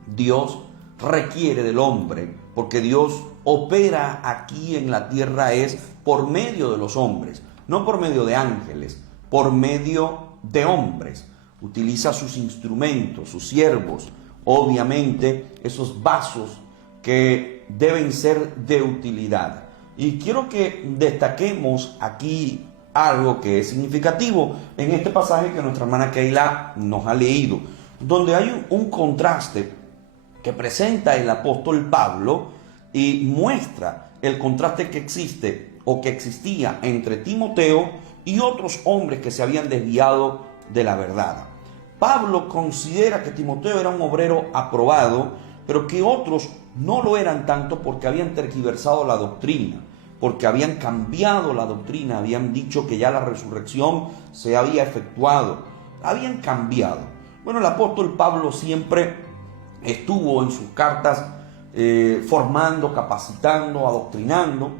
Dios requiere del hombre, porque Dios opera aquí en la tierra es por medio de los hombres, no por medio de ángeles, por medio de hombres. Utiliza sus instrumentos, sus siervos, obviamente esos vasos que deben ser de utilidad. Y quiero que destaquemos aquí algo que es significativo en este pasaje que nuestra hermana Keila nos ha leído, donde hay un contraste que presenta el apóstol Pablo y muestra el contraste que existe o que existía entre Timoteo y otros hombres que se habían desviado de la verdad. Pablo considera que Timoteo era un obrero aprobado, pero que otros no lo eran tanto porque habían tergiversado la doctrina, porque habían cambiado la doctrina, habían dicho que ya la resurrección se había efectuado, habían cambiado. Bueno, el apóstol Pablo siempre estuvo en sus cartas formando, capacitando, adoctrinando.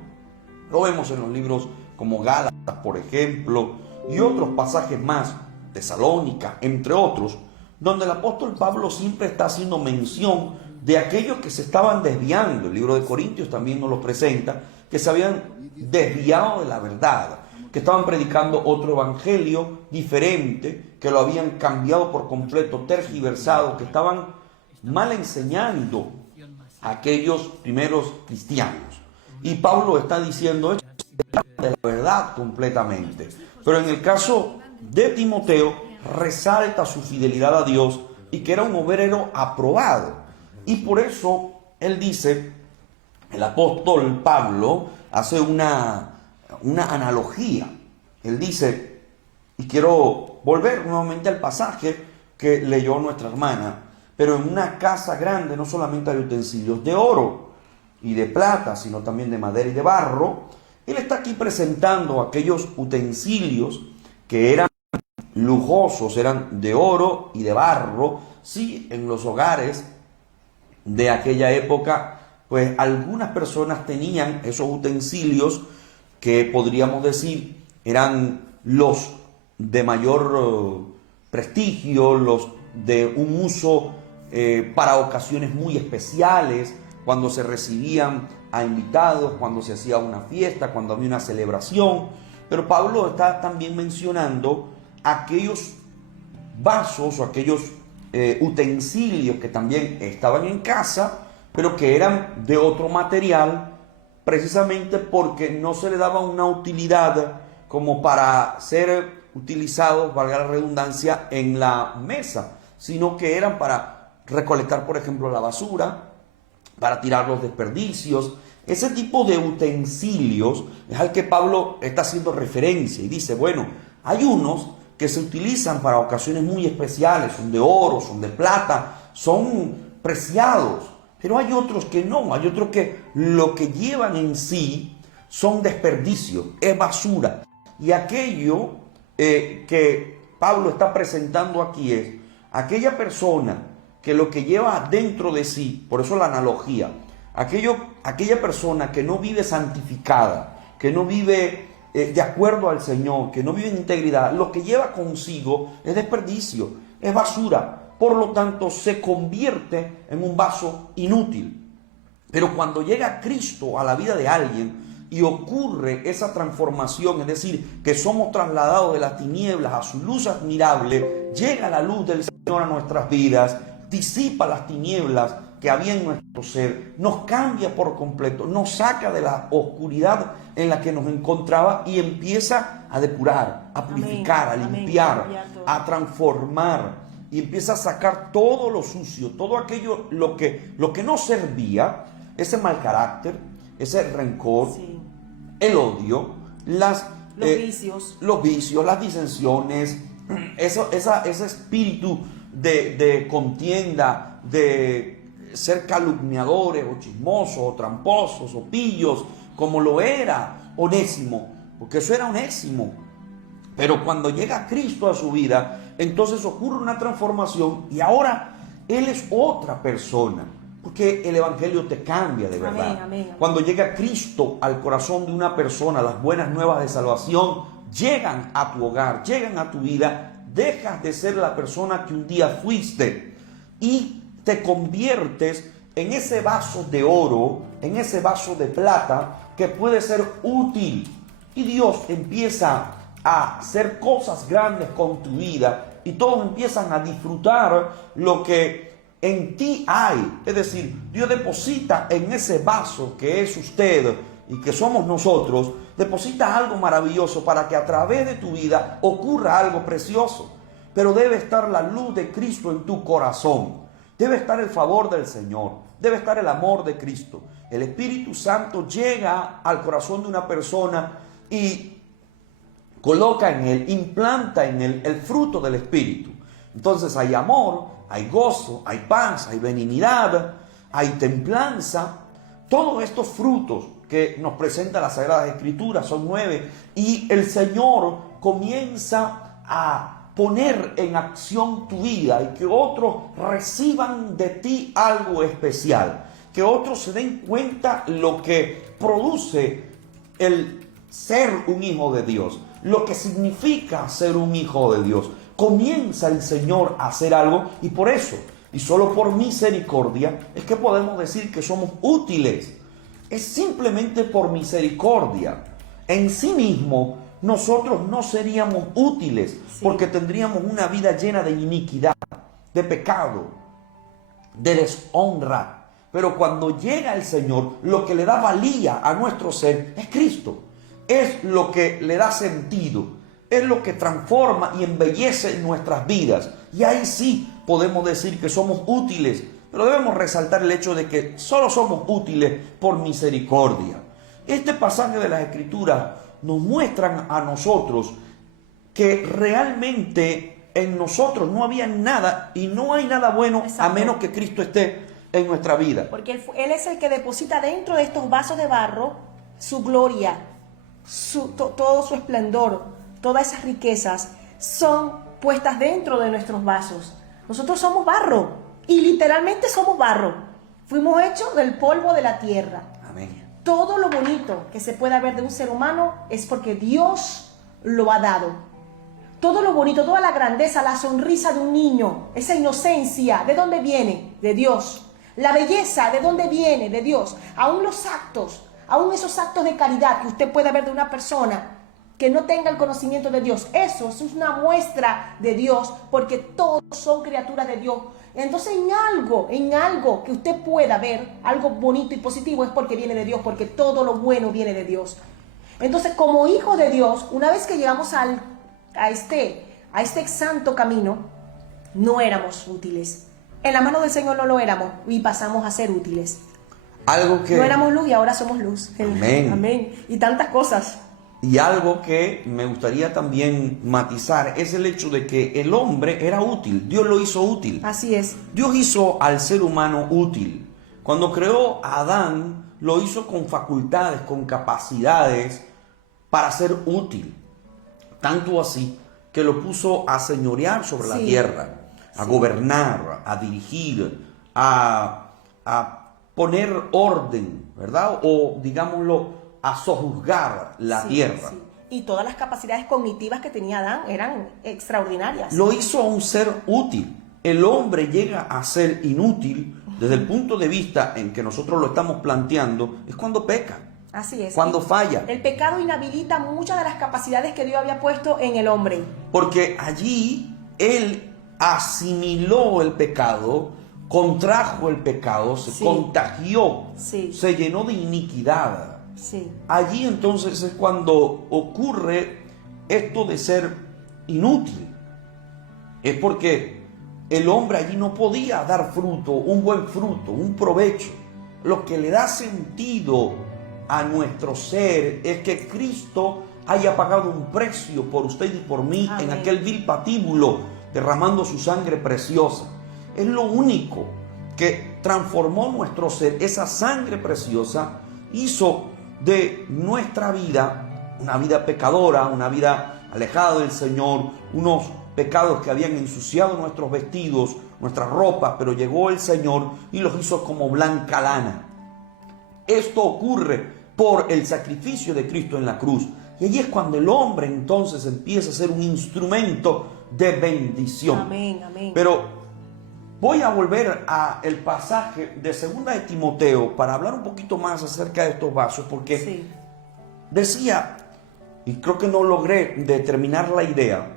Lo vemos en los libros como Gálatas, por ejemplo, y otros pasajes más, Tesalónica, entre otros, donde el apóstol Pablo siempre está haciendo mención de aquellos que se estaban desviando. El libro de Corintios también nos lo presenta, que se habían desviado de la verdad, que estaban predicando otro evangelio diferente, que lo habían cambiado por completo, tergiversado, que estaban mal enseñando a aquellos primeros cristianos. Y Pablo está diciendo esto de la verdad completamente. Pero en el caso de Timoteo, resalta su fidelidad a Dios y que era un obrero aprobado. Y por eso él dice, el apóstol Pablo hace una analogía. Él dice, y quiero volver nuevamente al pasaje que leyó nuestra hermana, pero en una casa grande no solamente hay utensilios de oro y de plata, sino también de madera y de barro. Él está aquí presentando aquellos utensilios que eran lujosos, eran de oro y de barro. Sí, en los hogares de aquella época, pues algunas personas tenían esos utensilios que podríamos decir eran los de mayor prestigio, los de un uso para ocasiones muy especiales, cuando se recibían a invitados, cuando se hacía una fiesta, cuando había una celebración. Pero Pablo está también mencionando aquellos vasos o aquellos utensilios que también estaban en casa, pero que eran de otro material, precisamente porque no se le daba una utilidad como para ser utilizados, valga la redundancia, en la mesa, sino que eran para recolectar, por ejemplo, la basura, para tirar los desperdicios. Ese tipo de utensilios es al que Pablo está haciendo referencia y dice, bueno, hay unos que se utilizan para ocasiones muy especiales, son de oro, son de plata, son preciados, pero hay otros que no, hay otros que lo que llevan en sí son desperdicios, es basura. Y aquello que Pablo está presentando aquí es aquella persona que lo que lleva dentro de sí, por eso la analogía, aquella persona que no vive santificada, que no vive de acuerdo al Señor, que no vive en integridad, lo que lleva consigo es desperdicio, es basura. Por lo tanto, se convierte en un vaso inútil. Pero cuando llega Cristo a la vida de alguien y ocurre esa transformación, es decir, que somos trasladados de las tinieblas a su luz admirable, llega la luz del Señor a nuestras vidas, disipa las tinieblas que había en nuestro ser, nos cambia por completo, nos saca de la oscuridad en la que nos encontraba y empieza a depurar, a purificar, a limpiar, a transformar, y empieza a sacar todo lo sucio, todo aquello, lo que no servía, ese mal carácter, ese rencor, sí, el odio, los vicios, las disensiones, ese espíritu de contienda, de ser calumniadores o chismosos o tramposos o pillos, como lo era Onésimo, porque eso era Onésimo. Pero cuando llega Cristo a su vida, entonces ocurre una transformación y ahora él es otra persona, porque el evangelio te cambia de verdad. Amén, amén, amén. Cuando llega Cristo al corazón de una persona, las buenas nuevas de salvación llegan a tu hogar, llegan a tu vida, dejas de ser la persona que un día fuiste y te conviertes en ese vaso de oro, en ese vaso de plata que puede ser útil. Y Dios empieza a hacer cosas grandes con tu vida y todos empiezan a disfrutar lo que en ti hay. Es decir, Dios deposita en ese vaso que es usted y que somos nosotros, deposita algo maravilloso para que a través de tu vida ocurra algo precioso. Pero debe estar la luz de Cristo en tu corazón. Debe estar el favor del Señor. Debe estar el amor de Cristo. El Espíritu Santo llega al corazón de una persona y coloca en él, implanta en él el fruto del Espíritu. Entonces hay amor, hay gozo, hay paz, hay benignidad, hay templanza. Todos estos frutos que nos presenta la Sagrada Escritura son 9. Y el Señor comienza a poner en acción tu vida y que otros reciban de ti algo especial. Que otros se den cuenta lo que produce el ser un hijo de Dios, lo que significa ser un hijo de Dios. Comienza el Señor a hacer algo y por eso, y solo por misericordia, es que podemos decir que somos útiles. Es simplemente por misericordia. En sí mismo, nosotros no seríamos útiles porque tendríamos una vida llena de iniquidad, de pecado, de deshonra. Pero cuando llega el Señor, lo que le da valía a nuestro ser es Cristo. Es lo que le da sentido, es lo que transforma y embellece nuestras vidas. Y ahí sí podemos decir que somos útiles, pero debemos resaltar el hecho de que solo somos útiles por misericordia. Este pasaje de las Escrituras nos muestran a nosotros que realmente en nosotros no había nada y no hay nada bueno. Exacto. A menos que Cristo esté en nuestra vida. Porque Él es el que deposita dentro de estos vasos de barro su gloria. Todo su esplendor, todas esas riquezas son puestas dentro de nuestros vasos. Nosotros somos barro y literalmente somos barro. Fuimos hechos del polvo de la tierra. Amén. Todo lo bonito que se pueda ver de un ser humano es porque Dios lo ha dado. Todo lo bonito, toda la grandeza, la sonrisa de un niño, esa inocencia, ¿de dónde viene? De Dios. La belleza, ¿de dónde viene? De Dios. Aún los actos, aún esos actos de caridad que usted puede ver de una persona que no tenga el conocimiento de Dios, eso es una muestra de Dios, porque todos son criaturas de Dios. Entonces en algo que usted pueda ver, algo bonito y positivo, es porque viene de Dios, porque todo lo bueno viene de Dios. Entonces, como hijos de Dios, una vez que llegamos a este santo camino, no éramos útiles. En la mano del Señor no lo éramos y pasamos a ser útiles. Algo que... No éramos luz y ahora somos luz. Amén. Amén. Y tantas cosas. Y algo que me gustaría también matizar es el hecho de que el hombre era útil. Dios lo hizo útil. Así es. Dios hizo al ser humano útil. Cuando creó a Adán, lo hizo con facultades, con capacidades para ser útil. Tanto así que lo puso a señorear sobre la tierra, a gobernar, a dirigir, a poner orden, ¿verdad? O digámoslo, a sojuzgar la tierra. Sí. Y todas las capacidades cognitivas que tenía Adán eran extraordinarias. Lo hizo a un ser útil. El hombre llega a ser inútil desde el punto de vista en que nosotros lo estamos planteando, es cuando peca. Así es. Cuando falla. El pecado inhabilita muchas de las capacidades que Dios había puesto en el hombre. Porque allí él asimiló el pecado, contrajo el pecado, se contagió, se llenó de iniquidad. Sí. Allí entonces es cuando ocurre esto de ser inútil. Es porque el hombre allí no podía dar fruto, un buen fruto, un provecho. Lo que le da sentido a nuestro ser es que Cristo haya pagado un precio por usted y por mí. Amén. En aquel vil patíbulo, derramando su sangre preciosa. Es lo único que transformó nuestro ser. Esa sangre preciosa hizo de nuestra vida una vida pecadora, una vida alejada del Señor, unos pecados que habían ensuciado nuestros vestidos, nuestras ropas, pero llegó el Señor y los hizo como blanca lana. Esto ocurre por el sacrificio de Cristo en la cruz. Y allí es cuando el hombre entonces empieza a ser un instrumento de bendición. Amén, amén. Pero voy a volver al pasaje de 2 de Timoteo para hablar un poquito más acerca de estos vasos, porque decía, y creo que no logré determinar la idea,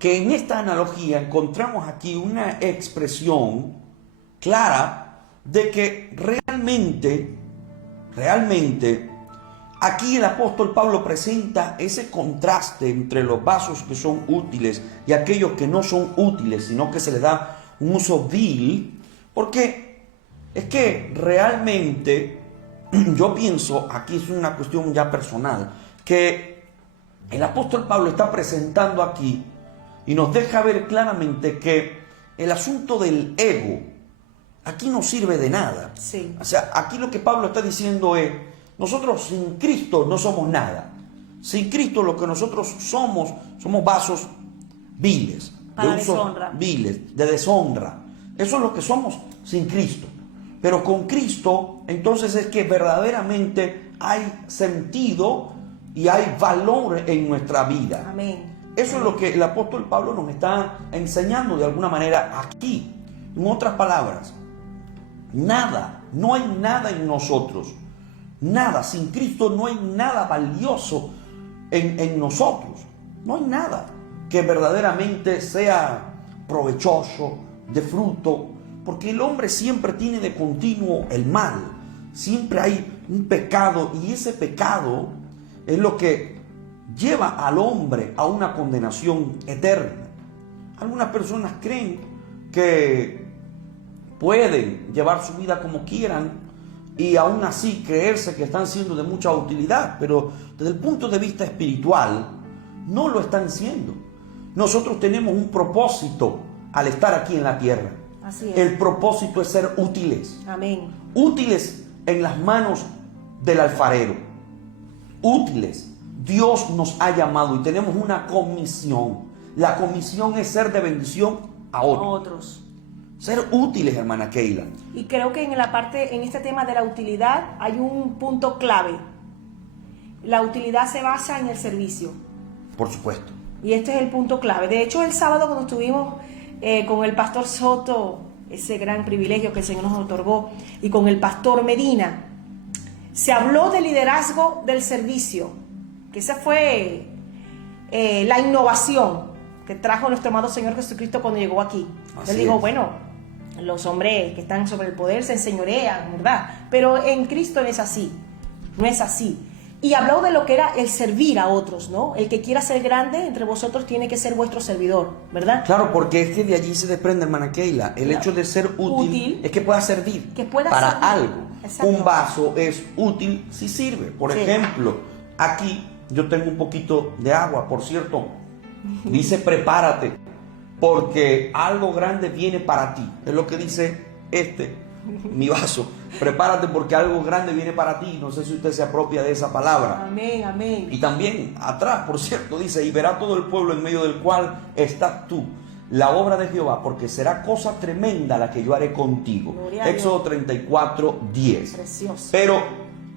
que en esta analogía encontramos aquí una expresión clara de que realmente aquí el apóstol Pablo presenta ese contraste entre los vasos que son útiles y aquellos que no son útiles, sino que se les da un uso vil, porque es que realmente yo pienso, aquí es una cuestión ya personal, que el apóstol Pablo está presentando aquí y nos deja ver claramente que el asunto del ego aquí no sirve de nada. Sí. O sea, aquí lo que Pablo está diciendo es, nosotros sin Cristo no somos nada. Sin Cristo lo que nosotros somos vasos viles. Para de uso deshonra. viles, de deshonra. Eso es lo que somos sin Cristo. Pero con Cristo, entonces es que verdaderamente hay sentido y hay valor en nuestra vida. Amén. Eso es lo que el apóstol Pablo nos está enseñando de alguna manera aquí. En otras palabras, nada, no hay nada en nosotros. Nada, sin Cristo no hay nada valioso en nosotros. No hay nada que verdaderamente sea provechoso, de fruto, porque el hombre siempre tiene de continuo el mal. Siempre hay un pecado y ese pecado es lo que lleva al hombre a una condenación eterna. Algunas personas creen que pueden llevar su vida como quieran y aún así creerse que están siendo de mucha utilidad, pero desde el punto de vista espiritual no lo están siendo. Nosotros tenemos un propósito al estar aquí en la tierra. Así es. El propósito es ser útiles. Amén. Útiles en las manos del alfarero. Útiles. Dios nos ha llamado y tenemos una comisión. La comisión es ser de bendición a otros. Ser útiles, hermana Keila. Y creo que en este tema de la utilidad hay un punto clave. La utilidad se basa en el servicio. Por supuesto. Y este es el punto clave. De hecho, el sábado cuando estuvimos con el pastor Soto, ese gran privilegio que el Señor nos otorgó, y con el pastor Medina, se habló del liderazgo del servicio, que esa fue la innovación que trajo nuestro amado Señor Jesucristo cuando llegó aquí. Él dijo, bueno, los hombres que están sobre el poder se enseñorean, ¿verdad? Pero en Cristo no es así, no es así. Y habló de lo que era el servir a otros, ¿no? El que quiera ser grande entre vosotros tiene que ser vuestro servidor, ¿verdad? Claro, porque es que de allí se desprende, hermana Keila, el hecho de ser útil es que pueda servir para algo. Exacto. Un vaso es útil si sirve. Por ejemplo, aquí yo tengo un poquito de agua, por cierto, dice prepárate, porque algo grande viene para ti. Es lo que dice mi vaso. Prepárate porque algo grande viene para ti. No sé si usted se apropia de esa palabra. Amén, amén. Y también atrás, por cierto, dice, y verá todo el pueblo en medio del cual estás tú, la obra de Jehová, porque será cosa tremenda la que yo haré contigo. Éxodo 34, 10. Precioso. Pero,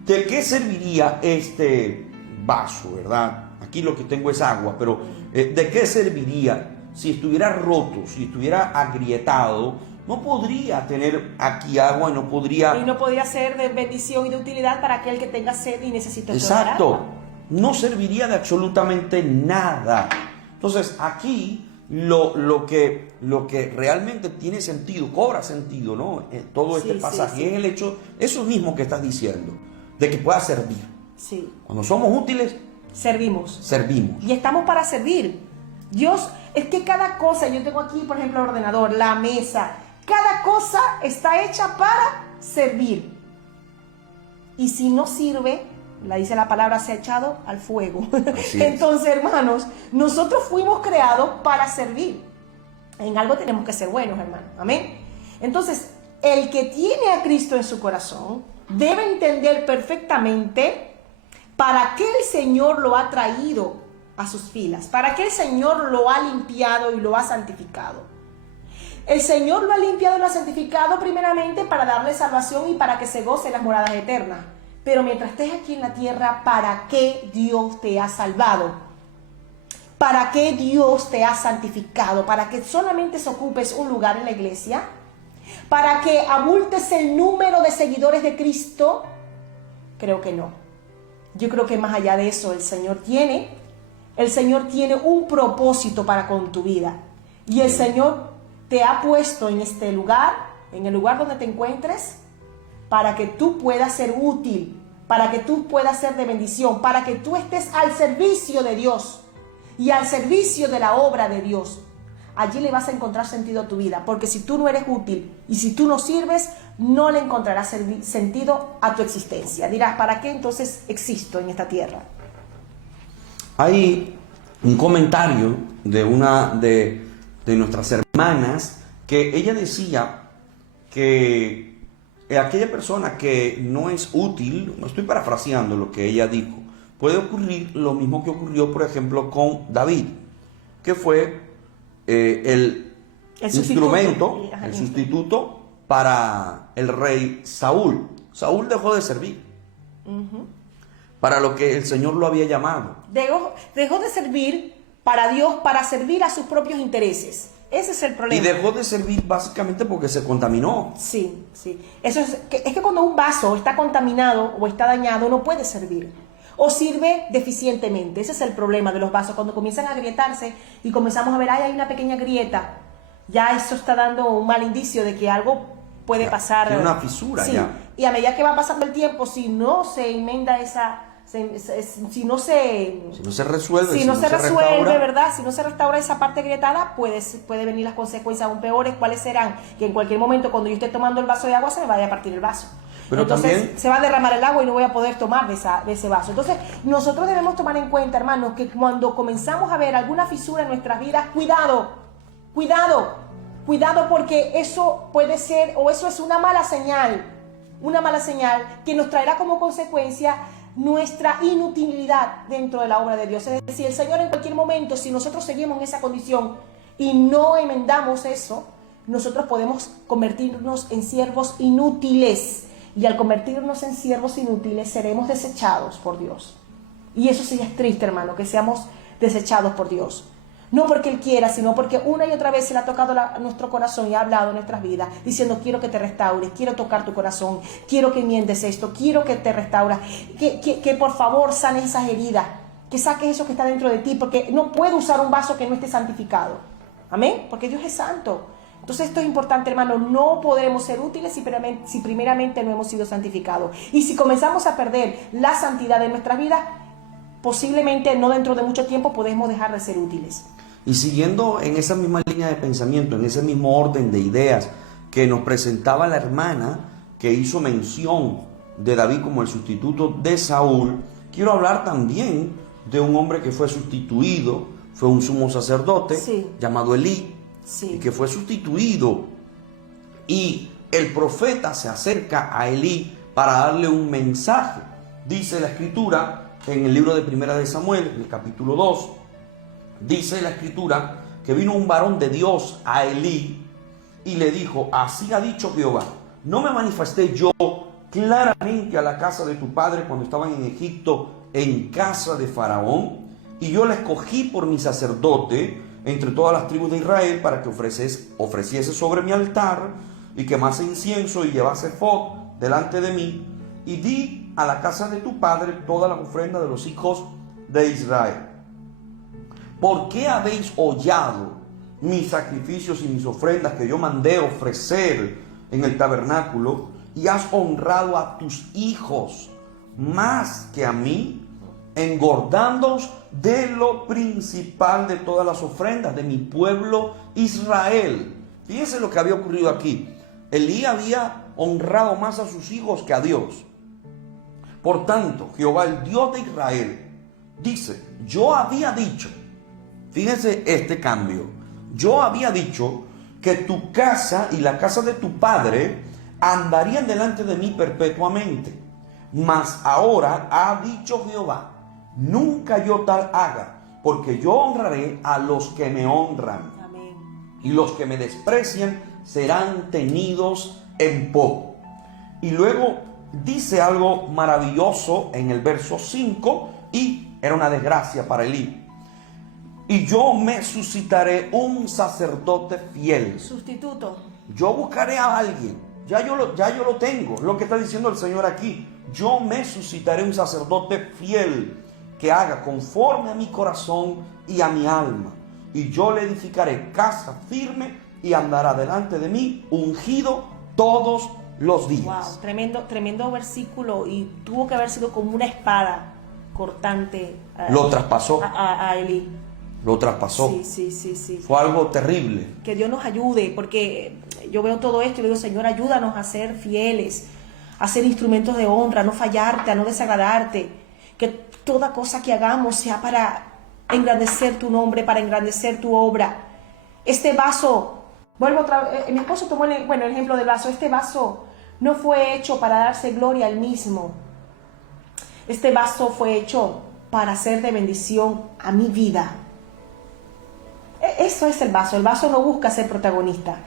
¿de qué serviría este vaso, verdad? Aquí lo que tengo es agua, pero ¿de qué serviría si estuviera roto, si estuviera agrietado? No podría tener aquí agua y no podría... Y no podría ser de bendición y de utilidad para aquel que tenga sed y necesite tomar Exacto. agua. No serviría de absolutamente nada. Entonces, aquí lo que realmente tiene sentido, cobra sentido, ¿no? Todo este pasaje es el hecho, eso mismo que estás diciendo, de que pueda servir. Sí. Cuando somos útiles, servimos. servimos. Y estamos para servir. Dios, es que cada cosa, yo tengo aquí, por ejemplo, el ordenador, la mesa, cada cosa está hecha para servir. Y si no sirve, la dice la palabra, se ha echado al fuego. Entonces, hermanos, nosotros fuimos creados para servir. En algo tenemos que ser buenos, hermanos. Amén. Entonces, el que tiene a Cristo en su corazón debe entender perfectamente para qué el Señor lo ha traído a sus filas, para qué el Señor lo ha limpiado y lo ha santificado. El Señor lo ha limpiado y lo ha santificado primeramente para darle salvación y para que se goce las moradas eternas. Pero mientras estés aquí en la tierra, ¿para qué Dios te ha salvado? ¿Para qué Dios te ha santificado? ¿Para que solamente se ocupes un lugar en la iglesia? ¿Para que abultes el número de seguidores de Cristo? Creo que no. Yo creo que más allá de eso, el Señor tiene un propósito para con tu vida. Y el Señor te ha puesto en este lugar, en el lugar donde te encuentres, para que tú puedas ser útil para que tú puedas ser de bendición, para que tú estés al servicio de Dios y al servicio de la obra de Dios. Allí le vas a encontrar sentido a tu vida, porque si tú no eres útil y si tú no sirves, no le encontrarás sentido a tu existencia. Dirás, ¿para qué entonces existo en esta tierra? Hay un comentario de una de nuestras hermanas que ella decía que aquella persona que no es útil, no estoy parafraseando lo que ella dijo, puede ocurrir lo mismo que ocurrió, por ejemplo, con David, que fue el instrumento, el sustituto para el rey Saúl. Saúl dejó de servir para lo que el Señor lo había llamado. Dejó de servir para Dios, para servir a sus propios intereses. Ese es el problema. Y dejó de servir básicamente porque se contaminó. Sí. Eso es que cuando un vaso está contaminado o está dañado, no puede servir. O sirve deficientemente. Ese es el problema de los vasos. Cuando comienzan a agrietarse y comenzamos a ver, hay una pequeña grieta, ya eso está dando un mal indicio de que algo puede pasar. Tiene una fisura, sí. ya. Y a medida que va pasando el tiempo, si no se enmenda si no se resuelve, restaura, ¿verdad? Si no se restaura esa parte agrietada, puede venir las consecuencias aún peores. ¿Cuáles serán? Que en cualquier momento, cuando yo esté tomando el vaso de agua, se me vaya a partir el vaso. Pero entonces también se va a derramar el agua y no voy a poder tomar de ese vaso. Entonces nosotros debemos tomar en cuenta, hermanos, que cuando comenzamos a ver alguna fisura en nuestras vidas, cuidado, porque eso puede ser, o eso es una mala señal que nos traerá como consecuencia nuestra inutilidad dentro de la obra de Dios. Es decir, el Señor en cualquier momento, si nosotros seguimos en esa condición y no enmendamos eso, nosotros podemos convertirnos en siervos inútiles. Y al convertirnos en siervos inútiles, seremos desechados por Dios. Y eso sí es triste, hermano, que seamos desechados por Dios. No porque Él quiera, sino porque una y otra vez se le ha tocado nuestro corazón y ha hablado en nuestras vidas, diciendo, quiero que te restaures, quiero tocar tu corazón, quiero que enmiendes esto, quiero que te restauras, que por favor sanes esas heridas, que saques eso que está dentro de ti, porque no puedo usar un vaso que no esté santificado. Amén, porque Dios es santo. Entonces esto es importante, hermano, no podremos ser útiles si primeramente no hemos sido santificados. Y si comenzamos a perder la santidad de nuestras vidas, posiblemente no dentro de mucho tiempo podemos dejar de ser útiles. Y siguiendo en esa misma línea de pensamiento, en ese mismo orden de ideas que nos presentaba la hermana que hizo mención de David como el sustituto de Saúl, quiero hablar también de un hombre que fue sustituido, fue un sumo sacerdote llamado Elí. Y que fue sustituido, y el profeta se acerca a Elí para darle un mensaje. Dice la escritura en el libro de Primera de Samuel, en el capítulo 2, dice la escritura que vino un varón de Dios a Elí y le dijo, así ha dicho Jehová, no me manifesté yo claramente a la casa de tu padre cuando estaban en Egipto, en casa de Faraón, y yo la escogí por mi sacerdote entre todas las tribus de Israel para que ofreciese sobre mi altar y quemase incienso y llevase efod delante de mí, y di a la casa de tu padre todas las ofrendas de los hijos de Israel. ¿Por qué habéis hollado mis sacrificios y mis ofrendas que yo mandé ofrecer en el tabernáculo, y has honrado a tus hijos más que a mí, engordándoos de lo principal de todas las ofrendas de mi pueblo Israel? Fíjense lo que había ocurrido aquí. Elí había honrado más a sus hijos que a Dios. Por tanto, Jehová, el Dios de Israel, dice, yo había dicho, fíjense este cambio, yo había dicho que tu casa y la casa de tu padre andarían delante de mí perpetuamente. Mas ahora ha dicho Jehová, nunca yo tal haga, porque yo honraré a los que me honran. Amén. Y los que me desprecian serán tenidos en poco. Y luego dice algo maravilloso en el verso 5, y era una desgracia para Elí. Y yo me suscitaré un sacerdote fiel. Sustituto. Yo buscaré a alguien. Ya yo lo tengo. Lo que está diciendo el Señor aquí. Yo me suscitaré un sacerdote fiel que haga conforme a mi corazón y a mi alma. Y yo le edificaré casa firme y andará delante de mí ungido todos los días. Wow, tremendo versículo, y tuvo que haber sido como una espada cortante. Lo traspasó. A Elí. Lo traspasó. Sí. Fue algo terrible. Que Dios nos ayude, porque yo veo todo esto y le digo, Señor, ayúdanos a ser fieles, a ser instrumentos de honra, a no fallarte, a no desagradarte. Que toda cosa que hagamos sea para engrandecer tu nombre, para engrandecer tu obra. Este vaso, vuelvo otra vez, mi esposo tomó el ejemplo del vaso. Este vaso no fue hecho para darse gloria al mismo. Este vaso fue hecho para ser de bendición a mi vida. Eso es el vaso. El vaso no busca ser protagonista.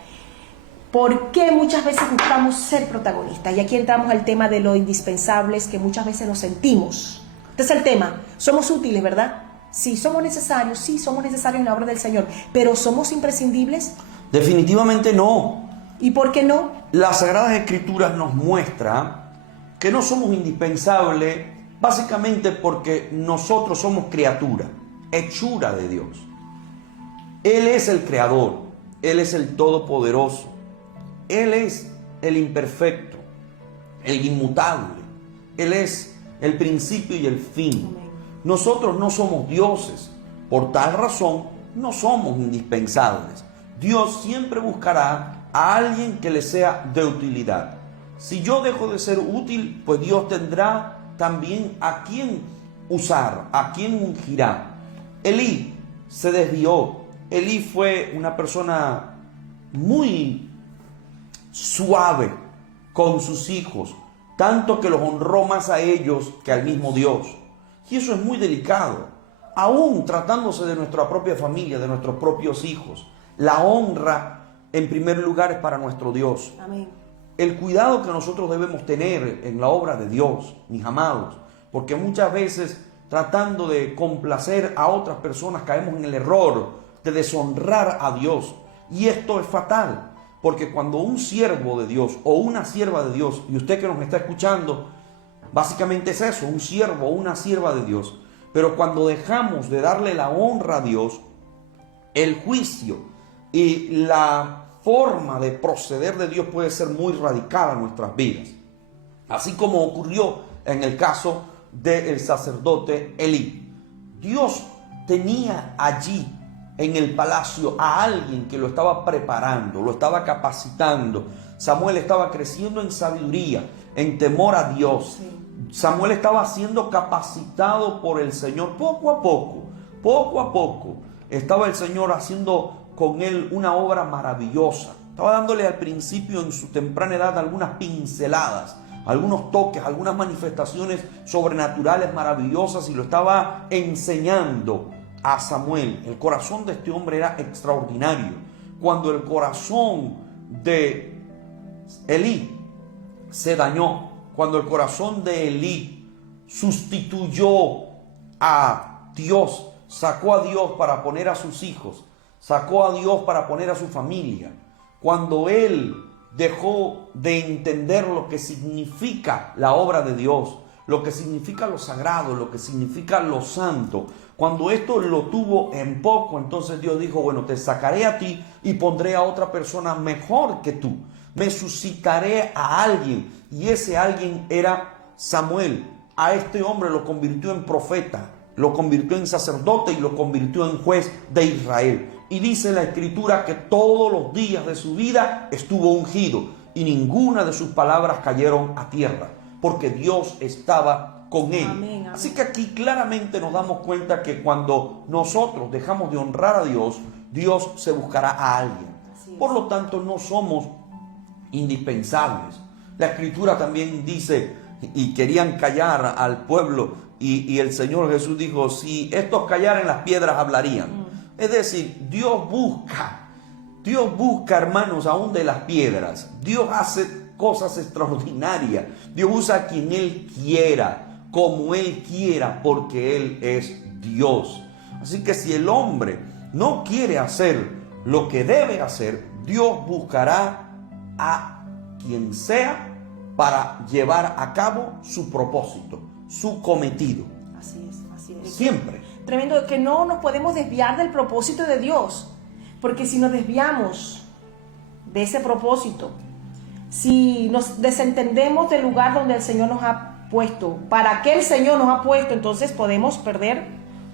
¿Por qué muchas veces buscamos ser protagonistas? Y aquí entramos al tema de lo indispensables que muchas veces nos sentimos. Este es el tema. Somos útiles, ¿verdad? Sí, somos necesarios en la obra del Señor. ¿Pero somos imprescindibles? Definitivamente no. ¿Y por qué no? Las Sagradas Escrituras nos muestran que no somos indispensables, básicamente porque nosotros somos criatura, hechura de Dios. Él es el creador, Él es el todopoderoso, Él es el imperfecto, el inmutable, Él es el principio y el fin. Amén. Nosotros no somos dioses, por tal razón no somos indispensables. Dios siempre buscará a alguien que le sea de utilidad. Si yo dejo de ser útil, pues Dios tendrá también a quien usar, a quien ungirá. Elí se desvió. Elí fue una persona muy suave con sus hijos, tanto que los honró más a ellos que al mismo Dios. Y eso es muy delicado, aún tratándose de nuestra propia familia, de nuestros propios hijos. La honra, en primer lugar, es para nuestro Dios. Amén. El cuidado que nosotros debemos tener en la obra de Dios, mis amados, porque muchas veces, tratando de complacer a otras personas, caemos en el error de deshonrar a Dios. Y esto es fatal, porque cuando un siervo de Dios o una sierva de Dios, y usted que nos está escuchando, básicamente es eso, un siervo o una sierva de Dios, pero cuando dejamos de darle la honra a Dios, el juicio y la forma de proceder de Dios puede ser muy radical en nuestras vidas. Así como ocurrió en el caso del sacerdote Elí. Dios tenía allí en el palacio a alguien que lo estaba preparando, lo estaba capacitando. Samuel estaba creciendo en sabiduría, en temor a Dios. Sí. Samuel estaba siendo capacitado por el Señor poco a poco. Estaba el Señor haciendo con él una obra maravillosa. Estaba dándole al principio, en su temprana edad, algunas pinceladas, algunos toques, algunas manifestaciones sobrenaturales maravillosas, y lo estaba enseñando a Samuel. El corazón de este hombre era extraordinario. Cuando el corazón de Elí se dañó, cuando el corazón de Elí sustituyó a Dios, sacó a Dios para poner a sus hijos, sacó a Dios para poner a su familia, cuando él dejó de entender lo que significa la obra de Dios, lo que significa lo sagrado, lo que significa lo santo, cuando esto lo tuvo en poco, entonces Dios dijo: bueno, te sacaré a ti y pondré a otra persona mejor que tú. Me suscitaré a alguien, y ese alguien era Samuel. A este hombre lo convirtió en profeta, lo convirtió en sacerdote y lo convirtió en juez de Israel. Y dice la Escritura que todos los días de su vida estuvo ungido, y ninguna de sus palabras cayeron a tierra, porque Dios estaba con él. Amén, amén. Así que aquí claramente nos damos cuenta que cuando nosotros dejamos de honrar a Dios, Dios se buscará a alguien. Por lo tanto, no somos indispensables. La Escritura también dice, y querían callar al pueblo, y el Señor Jesús dijo: si estos callaran, las piedras hablarían. Es decir, Dios busca, hermanos, aún de las piedras. Dios hace cosas extraordinarias. Dios usa a quien Él quiera, como Él quiera, porque Él es Dios. Así que si el hombre no quiere hacer lo que debe hacer, Dios buscará a quien sea para llevar a cabo su propósito, su cometido. Así es. Siempre. Tremendo, que no nos podemos desviar del propósito de Dios, porque si nos desviamos de ese propósito, si nos desentendemos del lugar donde el Señor nos ha puesto, para qué el Señor nos ha puesto, entonces podemos perder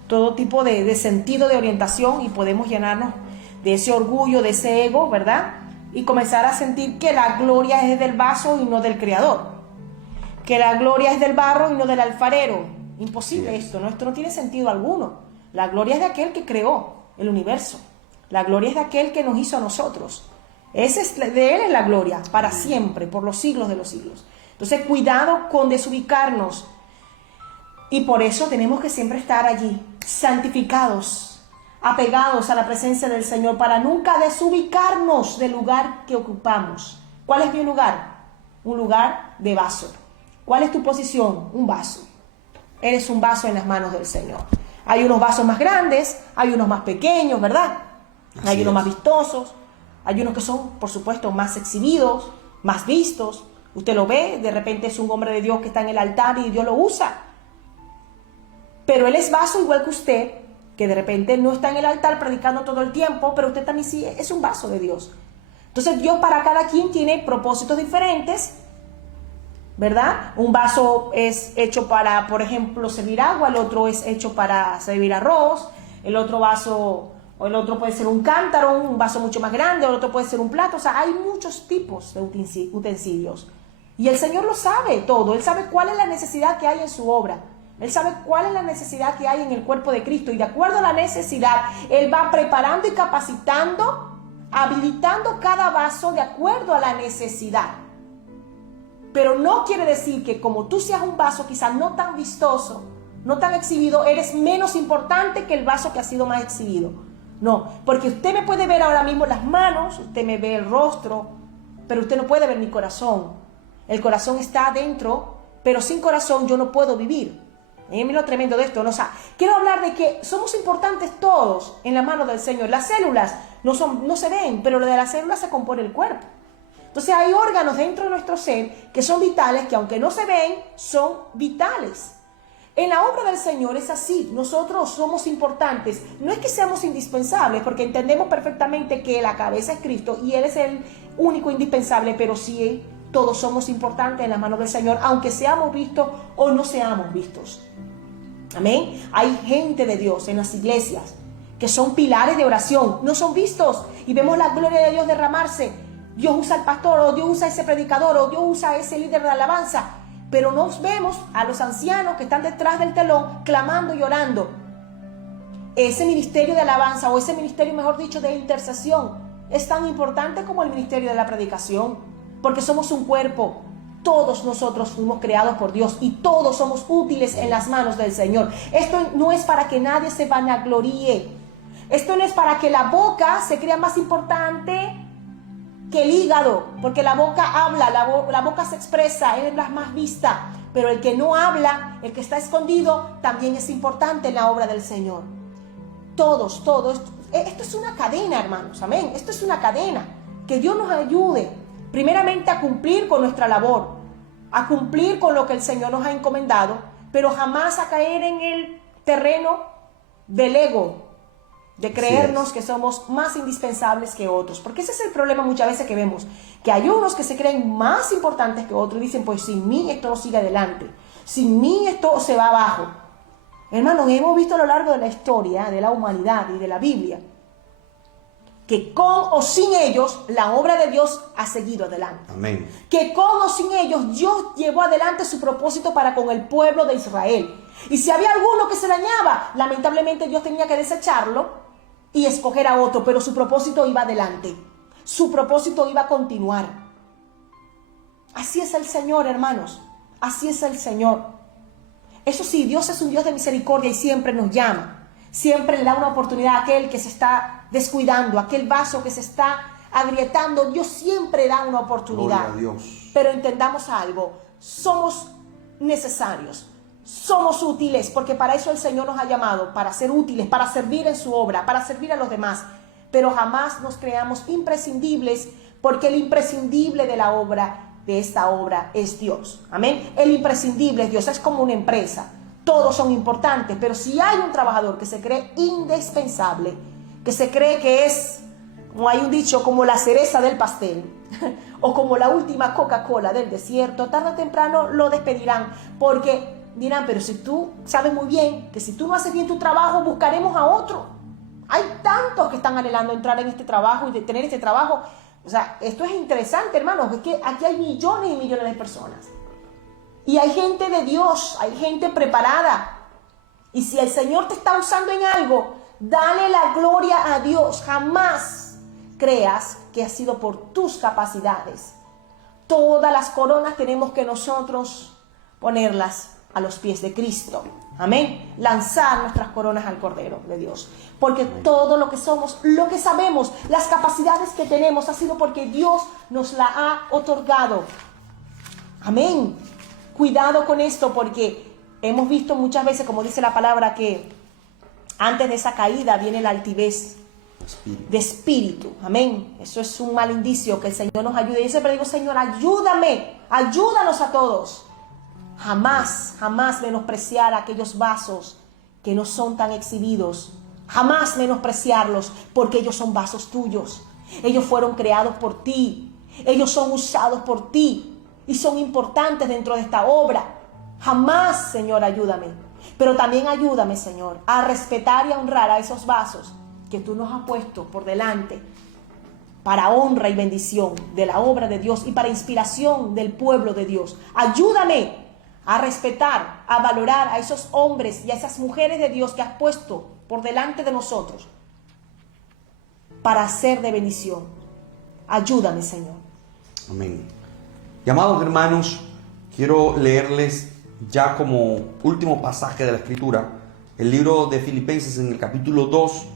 todo tipo de sentido de orientación y podemos llenarnos de ese orgullo, de ese ego, ¿verdad? Y comenzar a sentir que la gloria es del vaso y no del Creador, que la gloria es del barro y no del alfarero. Imposible esto, ¿no? Esto no tiene sentido alguno. La gloria es de aquel que creó el universo. La gloria es de aquel que nos hizo a nosotros. De Él es la gloria, para siempre, por los siglos de los siglos. Entonces, cuidado con desubicarnos. Y por eso tenemos que siempre estar allí, santificados, apegados a la presencia del Señor, para nunca desubicarnos del lugar que ocupamos. ¿Cuál es mi lugar? Un lugar de vaso. ¿Cuál es tu posición? Un vaso. Eres un vaso en las manos del Señor. Hay unos vasos más grandes, hay unos más pequeños, ¿verdad? Hay unos más vistosos, hay unos que son, por supuesto, más exhibidos, más vistos. Usted lo ve, de repente es un hombre de Dios que está en el altar y Dios lo usa. Pero él es vaso igual que usted, que de repente no está en el altar predicando todo el tiempo, pero usted también sí es un vaso de Dios. Entonces Dios para cada quien tiene propósitos diferentes, ¿verdad? Un vaso es hecho para, por ejemplo, servir agua, el otro es hecho para servir arroz, el otro vaso, o el otro puede ser un cántaro, un vaso mucho más grande, el otro puede ser un plato. O sea, hay muchos tipos de utensilios. Y el Señor lo sabe todo. Él sabe cuál es la necesidad que hay en su obra. Él sabe cuál es la necesidad que hay en el cuerpo de Cristo. Y de acuerdo a la necesidad, Él va preparando y capacitando, habilitando cada vaso de acuerdo a la necesidad. Pero no quiere decir que como tú seas un vaso quizás no tan vistoso, no tan exhibido, eres menos importante que el vaso que ha sido más exhibido. No, porque usted me puede ver ahora mismo las manos, usted me ve el rostro, pero usted no puede ver mi corazón. El corazón está adentro, pero sin corazón yo no puedo vivir. Mira lo tremendo de esto, ¿no? O sea, quiero hablar de que somos importantes todos en la mano del Señor. Las células no se ven, pero de las células se compone el cuerpo. Entonces hay órganos dentro de nuestro ser que son vitales, que aunque no se ven, son vitales. En la obra del Señor es así, nosotros somos importantes, no es que seamos indispensables, porque entendemos perfectamente que la cabeza es Cristo y Él es el único indispensable, pero sí todos somos importantes en las manos del Señor, aunque seamos vistos o no seamos vistos. Amén. Hay gente de Dios en las iglesias que son pilares de oración, no son vistos y vemos la gloria de Dios derramarse. Dios usa al pastor, o Dios usa a ese predicador, o Dios usa a ese líder de alabanza. Pero nos vemos a los ancianos que están detrás del telón clamando y orando. Ese ministerio de alabanza o ese ministerio, mejor dicho, de intercesión es tan importante como el ministerio de la predicación, porque somos un cuerpo. Todos nosotros fuimos creados por Dios y todos somos útiles en las manos del Señor. Esto no es para que nadie se vanagloríe. Esto no es para que la boca se crea más importante que el hígado, porque la boca habla, la boca se expresa, es la más vista, pero el que no habla, el que está escondido, también es importante en la obra del Señor. Todos, esto es una cadena, hermanos, amén, esto es una cadena, que Dios nos ayude, primeramente a cumplir con nuestra labor, a cumplir con lo que el Señor nos ha encomendado, pero jamás a caer en el terreno del ego, de creernos que somos más indispensables que otros, porque ese es el problema muchas veces que vemos, que hay unos que se creen más importantes que otros y dicen, pues sin mí esto no sigue adelante, sin mí esto se va abajo. Hermanos, hemos visto a lo largo de la historia de la humanidad y de la Biblia que con o sin ellos la obra de Dios ha seguido adelante. Amén. Que con o sin ellos Dios llevó adelante su propósito para con el pueblo de Israel. Y si había alguno que se dañaba, lamentablemente Dios tenía que desecharlo y escoger a otro, pero su propósito iba adelante. Su propósito iba a continuar. Así es el Señor, hermanos. Así es el Señor. Eso sí, Dios es un Dios de misericordia y siempre nos llama. Siempre le da una oportunidad a aquel que se está descuidando, a aquel vaso que se está agrietando. Dios siempre da una oportunidad. Gloria a Dios. Pero entendamos algo. Somos necesarios. Somos útiles, porque para eso el Señor nos ha llamado, para ser útiles, para servir en su obra, para servir a los demás. Pero jamás nos creamos imprescindibles, porque el imprescindible de la obra, de esta obra, es Dios. Amén. El imprescindible es Dios, es como una empresa. Todos son importantes, pero si hay un trabajador que se cree indispensable, que se cree que es, como hay un dicho, como la cereza del pastel, o como la última Coca-Cola del desierto, tarde o temprano lo despedirán, porque dirán, pero si tú sabes muy bien que si tú no haces bien tu trabajo, buscaremos a otro. Hay tantos que están anhelando entrar en este trabajo y de tener este trabajo. O sea, esto es interesante, hermanos, es que aquí hay millones y millones de personas. Y hay gente de Dios, hay gente preparada. Y si el Señor te está usando en algo, dale la gloria a Dios. Jamás creas que ha sido por tus capacidades. Todas las coronas tenemos que nosotros ponerlas a los pies de Cristo. Amén. Lanzar nuestras coronas al Cordero de Dios. Porque todo lo que somos, lo que sabemos, las capacidades que tenemos, ha sido porque Dios nos la ha otorgado. Amén. Cuidado con esto, porque hemos visto muchas veces, como dice la palabra, que antes de esa caída viene la altivez de espíritu. Amén. Eso es un mal indicio, que el Señor nos ayude. Yo siempre digo, Señor, ayúdame, ayúdanos a todos. Jamás, jamás menospreciar aquellos vasos que no son tan exhibidos. Jamás menospreciarlos, porque ellos son vasos tuyos. Ellos fueron creados por ti. Ellos son usados por ti y son importantes dentro de esta obra. Jamás, Señor, ayúdame. Pero también ayúdame, Señor, a respetar y a honrar a esos vasos que tú nos has puesto por delante para honra y bendición de la obra de Dios y para inspiración del pueblo de Dios. Ayúdame a respetar, a valorar a esos hombres y a esas mujeres de Dios que has puesto por delante de nosotros para ser de bendición. Ayúdame, Señor. Amén. Y amados hermanos, quiero leerles ya como último pasaje de la Escritura el libro de Filipenses en el capítulo 2,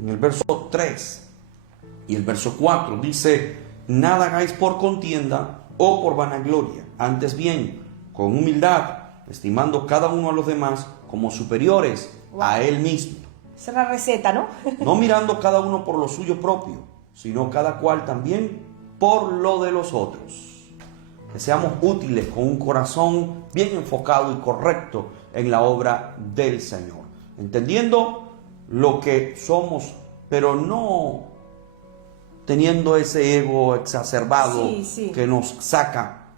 en el verso 3 y el verso 4. Dice: nada hagáis por contienda o por vanagloria, antes bien, con humildad, estimando cada uno a los demás como superiores a él mismo. Esa es la receta, ¿no? No mirando cada uno por lo suyo propio, sino cada cual también por lo de los otros. Que seamos útiles con un corazón bien enfocado y correcto en la obra del Señor, entendiendo lo que somos, pero no teniendo ese ego exacerbado que nos saca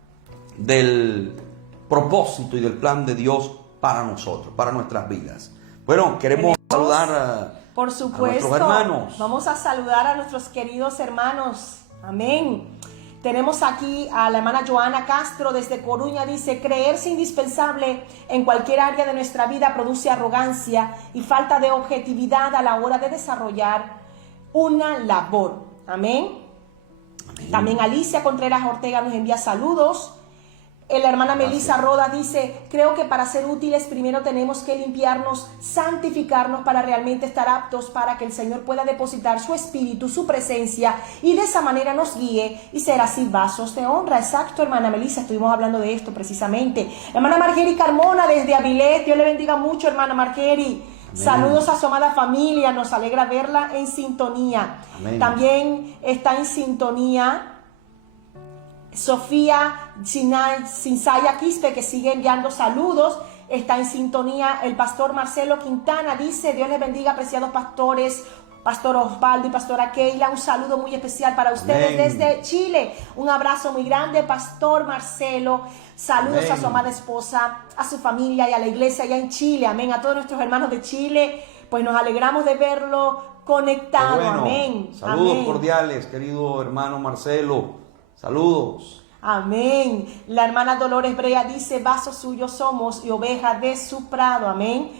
del propósito y del plan de Dios para nosotros, para nuestras vidas. Bueno, queremos saludar por supuesto, a nuestros hermanos. Vamos a saludar a nuestros queridos hermanos. Amén. Tenemos aquí a la hermana Joana Castro desde Coruña. Dice: creerse indispensable en cualquier área de nuestra vida produce arrogancia y falta de objetividad a la hora de desarrollar una labor. Amén. Amén. También Alicia Contreras Ortega nos envía saludos. La hermana Melissa Rodas dice: creo que para ser útiles primero tenemos que limpiarnos, santificarnos para realmente estar aptos para que el Señor pueda depositar su espíritu, su presencia, y de esa manera nos guíe y ser así vasos de honra. Exacto, hermana Melissa, estuvimos hablando de esto precisamente. Hermana Margeri Carmona desde Avilés, Dios le bendiga mucho, hermana Margeri. Amén. Saludos a su amada familia, nos alegra verla en sintonía. Amén. También está en sintonía Sofía Cinsaya Quispe, que sigue enviando saludos. Está en sintonía el pastor Marcelo Quintana, dice: Dios les bendiga, apreciados pastores, pastor Osvaldo y pastora Keila, un saludo muy especial para ustedes. Amén. Desde Chile, un abrazo muy grande, pastor Marcelo. Saludos. Amén. A su amada esposa, a su familia y a la iglesia allá en Chile. Amén. A todos nuestros hermanos de Chile, pues nos alegramos de verlo conectado. Bueno. Amén. Saludos. Amén. Cordiales, querido hermano Marcelo. Saludos. Amén. La hermana Dolores Brea dice: vasos suyos somos y ovejas de su prado. Amén.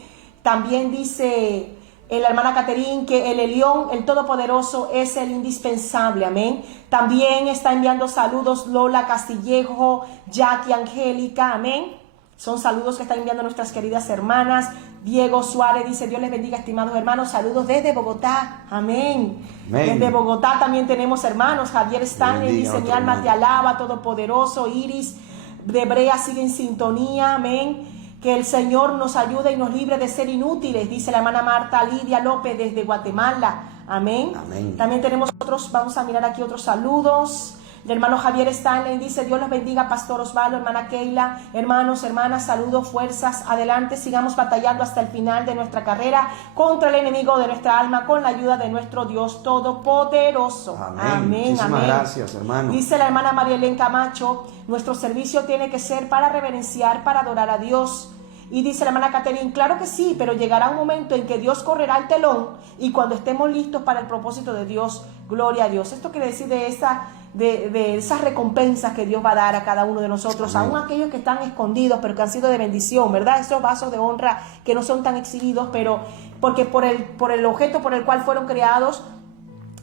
También dice la hermana Caterín que el Elión, el Todopoderoso, es el indispensable. Amén. También está enviando saludos Lola Castillejo, Jackie Angélica. Amén. Son saludos que están enviando nuestras queridas hermanas. Diego Suárez dice: Dios les bendiga, estimados hermanos. Saludos desde Bogotá. Amén. Amén. Desde Bogotá también tenemos hermanos. Javier Stanley dice: mi alma te alaba, Todopoderoso. Iris de Brea sigue en sintonía. Amén. Que el Señor nos ayude y nos libre de ser inútiles, dice la hermana Marta Lidia López desde Guatemala. Amén. Amén. También tenemos otros, vamos a mirar aquí otros saludos. El hermano Javier Stanley dice: Dios los bendiga, Pastor Osvaldo, hermana Keila, hermanos, hermanas, saludos, fuerzas, adelante, sigamos batallando hasta el final de nuestra carrera contra el enemigo de nuestra alma con la ayuda de nuestro Dios Todopoderoso. Amén. Muchísimas gracias, hermano. Dice la hermana Marielén Camacho: nuestro servicio tiene que ser para reverenciar, para adorar a Dios. Y dice la hermana Catherine: claro que sí, pero llegará un momento en que Dios correrá el telón y cuando estemos listos para el propósito de Dios, gloria a Dios. Esto quiere decir de esas recompensas que Dios va a dar a cada uno de nosotros, aún aquellos que están escondidos, pero que han sido de bendición, ¿verdad? Esos vasos de honra que no son tan exhibidos, pero porque por el objeto por el cual fueron creados,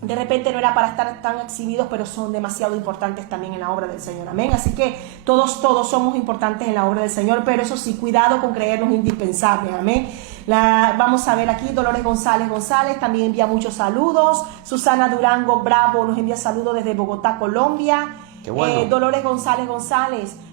de repente no era para estar tan exhibidos, pero son demasiado importantes también en la obra del Señor. Amén. Así que todos somos importantes en la obra del Señor, pero eso sí, cuidado con creernos indispensables. Amén. Vamos a ver aquí, Dolores González también envía muchos saludos. Susana Durango Bravo nos envía saludos desde Bogotá, Colombia. Qué bueno. Dolores González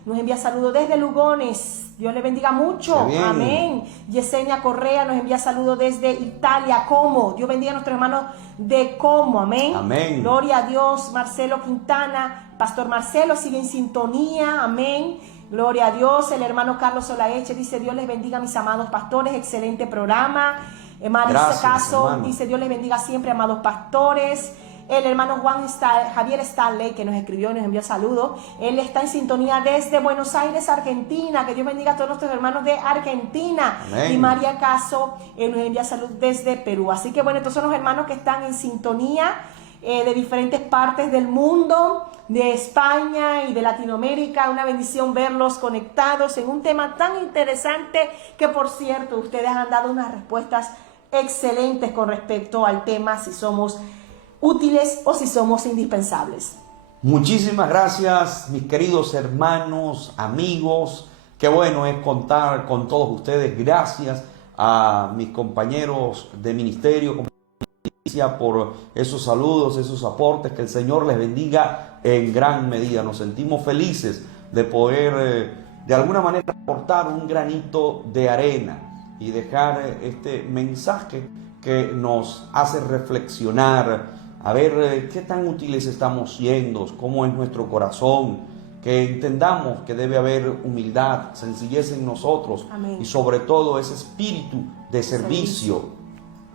nos envía saludos desde Lugones. Dios le bendiga mucho. Amén. Yesenia Correa nos envía saludos desde Italia, Como. Dios bendiga a nuestros hermanos de Como. Amén. Amén. Gloria a Dios. Marcelo Quintana, Pastor Marcelo sigue en sintonía. Amén. Gloria a Dios. El hermano Carlos Solaeche dice: Dios les bendiga, mis amados pastores. Excelente programa. Marisa Caso dice: Dios les bendiga siempre, amados pastores. El hermano Javier Stanley, que nos escribió y nos envió saludos, él está en sintonía desde Buenos Aires, Argentina. Que Dios bendiga a todos nuestros hermanos de Argentina. Amén. Y María Caso nos envía salud desde Perú. Así que bueno, estos son los hermanos que están en sintonía de diferentes partes del mundo, de España y de Latinoamérica. Una bendición verlos conectados en un tema tan interesante que, por cierto, ustedes han dado unas respuestas excelentes con respecto al tema, si somos útiles o si somos indispensables. Muchísimas gracias, mis queridos hermanos, amigos. Qué bueno es contar con todos ustedes. Gracias a mis compañeros de ministerio por esos saludos, esos aportes. Que el Señor les bendiga en gran medida. Nos sentimos felices de poder de alguna manera aportar un granito de arena y dejar este mensaje que nos hace reflexionar, a ver qué tan útiles estamos siendo, cómo es nuestro corazón, que entendamos que debe haber humildad, sencillez en nosotros. Amén. Y sobre todo ese espíritu de servicio.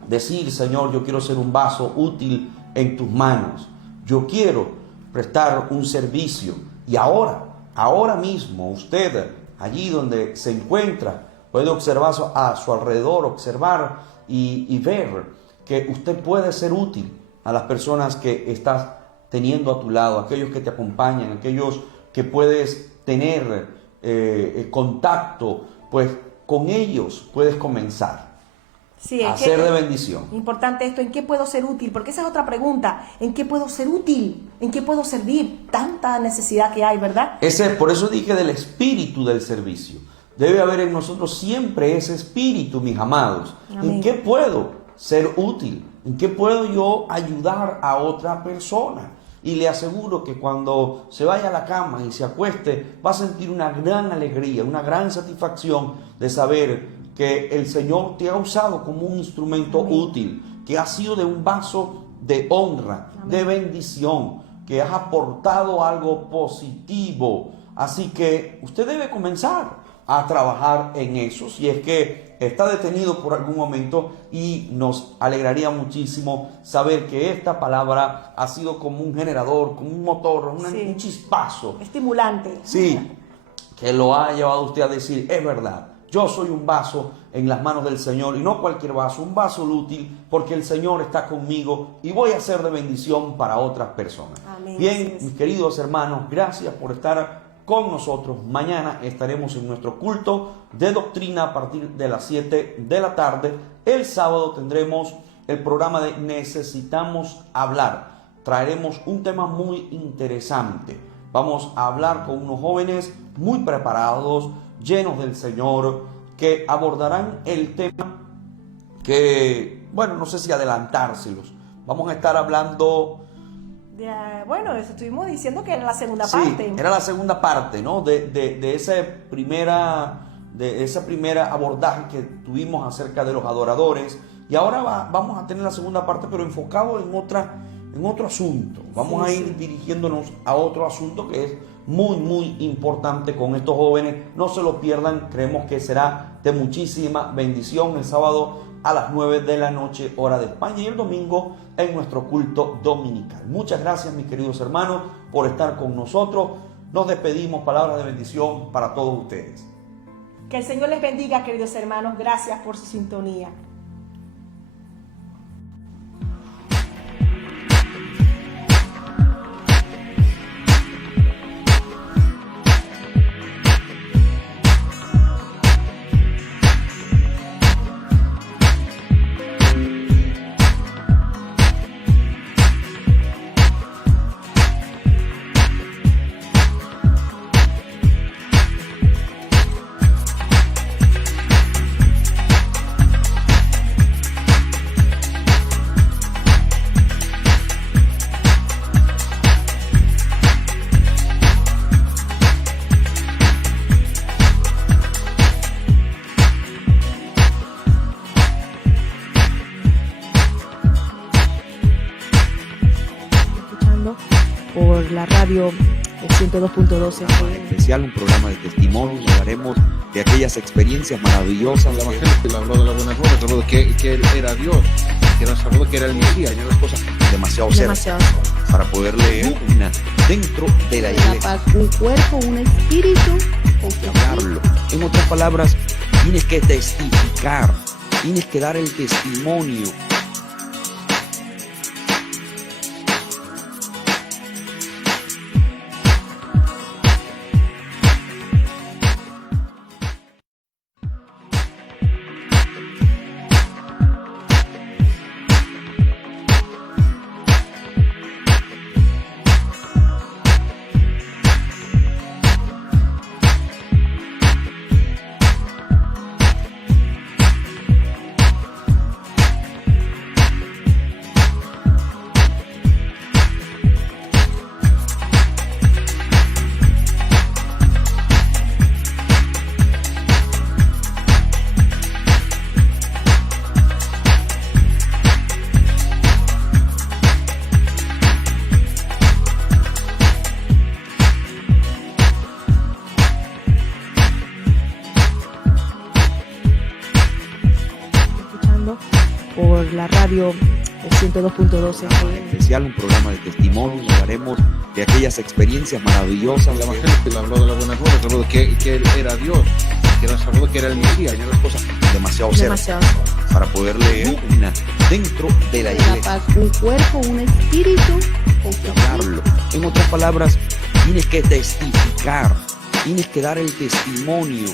Decir: Señor, yo quiero ser un vaso útil en tus manos, yo quiero prestar un servicio. Y ahora mismo usted, allí donde se encuentra, puede observar a su alrededor, observar y ver que usted puede ser útil a las personas que estás teniendo a tu lado, aquellos que te acompañan, aquellos que puedes tener contacto, pues con ellos puedes comenzar a ser de bendición. Importante esto: ¿en qué puedo ser útil? Porque esa es otra pregunta: ¿en qué puedo ser útil? ¿En qué puedo servir? Tanta necesidad que hay, ¿verdad? Por eso dije del espíritu del servicio. Debe haber en nosotros siempre ese espíritu, mis amados. Amén. ¿En qué puedo ser útil? ¿En qué puedo yo ayudar a otra persona? Y le aseguro que cuando se vaya a la cama y se acueste, va a sentir una gran alegría, una gran satisfacción de saber que el Señor te ha usado como un instrumento Amén. útil, que has sido de un vaso de honra, Amén. de bendición, que has aportado algo positivo. Así que usted debe comenzar a trabajar en eso, si es que está detenido por algún momento, y nos alegraría muchísimo saber que esta palabra ha sido como un generador, como un motor, un chispazo. Estimulante. Sí, que lo ha llevado usted a decir: es verdad, yo soy un vaso en las manos del Señor, y no cualquier vaso, un vaso útil, porque el Señor está conmigo y voy a ser de bendición para otras personas. Amén. Bien, mis queridos hermanos, gracias por estar con nosotros. Mañana estaremos en nuestro culto de doctrina a partir de las 7 de la tarde. El sábado tendremos el programa de Necesitamos Hablar. Traeremos un tema muy interesante. Vamos a hablar con unos jóvenes muy preparados, llenos del Señor, que abordarán el tema que, bueno, no sé si adelantárselos. Vamos a estar hablando... Bueno, eso estuvimos diciendo que era la segunda Sí, parte. era la segunda parte, ¿no? De ese primera abordaje que tuvimos acerca de los adoradores. Y ahora vamos a tener la segunda parte, pero enfocado en otro asunto. Vamos a ir dirigiéndonos a otro asunto que es muy importante con estos jóvenes. No se lo pierdan, creemos que será de muchísima bendición el sábado a las 9 de la noche, hora de España, y el domingo en nuestro culto dominical. Muchas gracias, mis queridos hermanos, por estar con nosotros. Nos despedimos, palabras de bendición para todos ustedes. Que el Señor les bendiga, queridos hermanos. Gracias por su sintonía. Por la radio 102.12. Especial, un programa de testimonio. Hablaremos de aquellas experiencias maravillosas. El Evangelio habló de las buenas nuevas, habló de que él era Dios, que nos habló que era el Mesías, y unas cosas demasiado cerca para poder leer dentro de la iglesia. Paz, un cuerpo, un espíritu. Hablarlo. En otras palabras, tienes que testificar, tienes que dar el testimonio. Por la radio 102.12. Especial, un programa de testimonio. Hablaremos de aquellas experiencias maravillosas. El Evangelio habló de las buenas nuevas, habló de que él era Dios, que nos habló que era el Mesías, y unas cosas demasiado cerca para poder leer dentro de la iglesia. Paz, un cuerpo, un espíritu. Hablarlo. En otras palabras, tienes que testificar, tienes que dar el testimonio.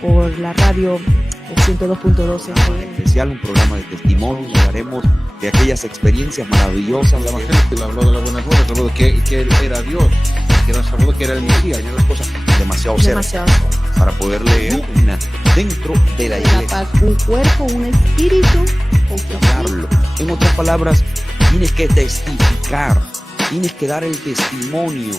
Por la radio 102.12. Especial, un programa de testimonio. Hablaremos de aquellas experiencias maravillosas. El Evangelio habló de las buenas nuevas, habló de que él era Dios, que nos habló que era el Mesías, y unas cosas demasiado cerca para poder leer dentro de la iglesia. Paz, un cuerpo, un espíritu. Hablarlo. En otras palabras, tienes que testificar, tienes que dar el testimonio.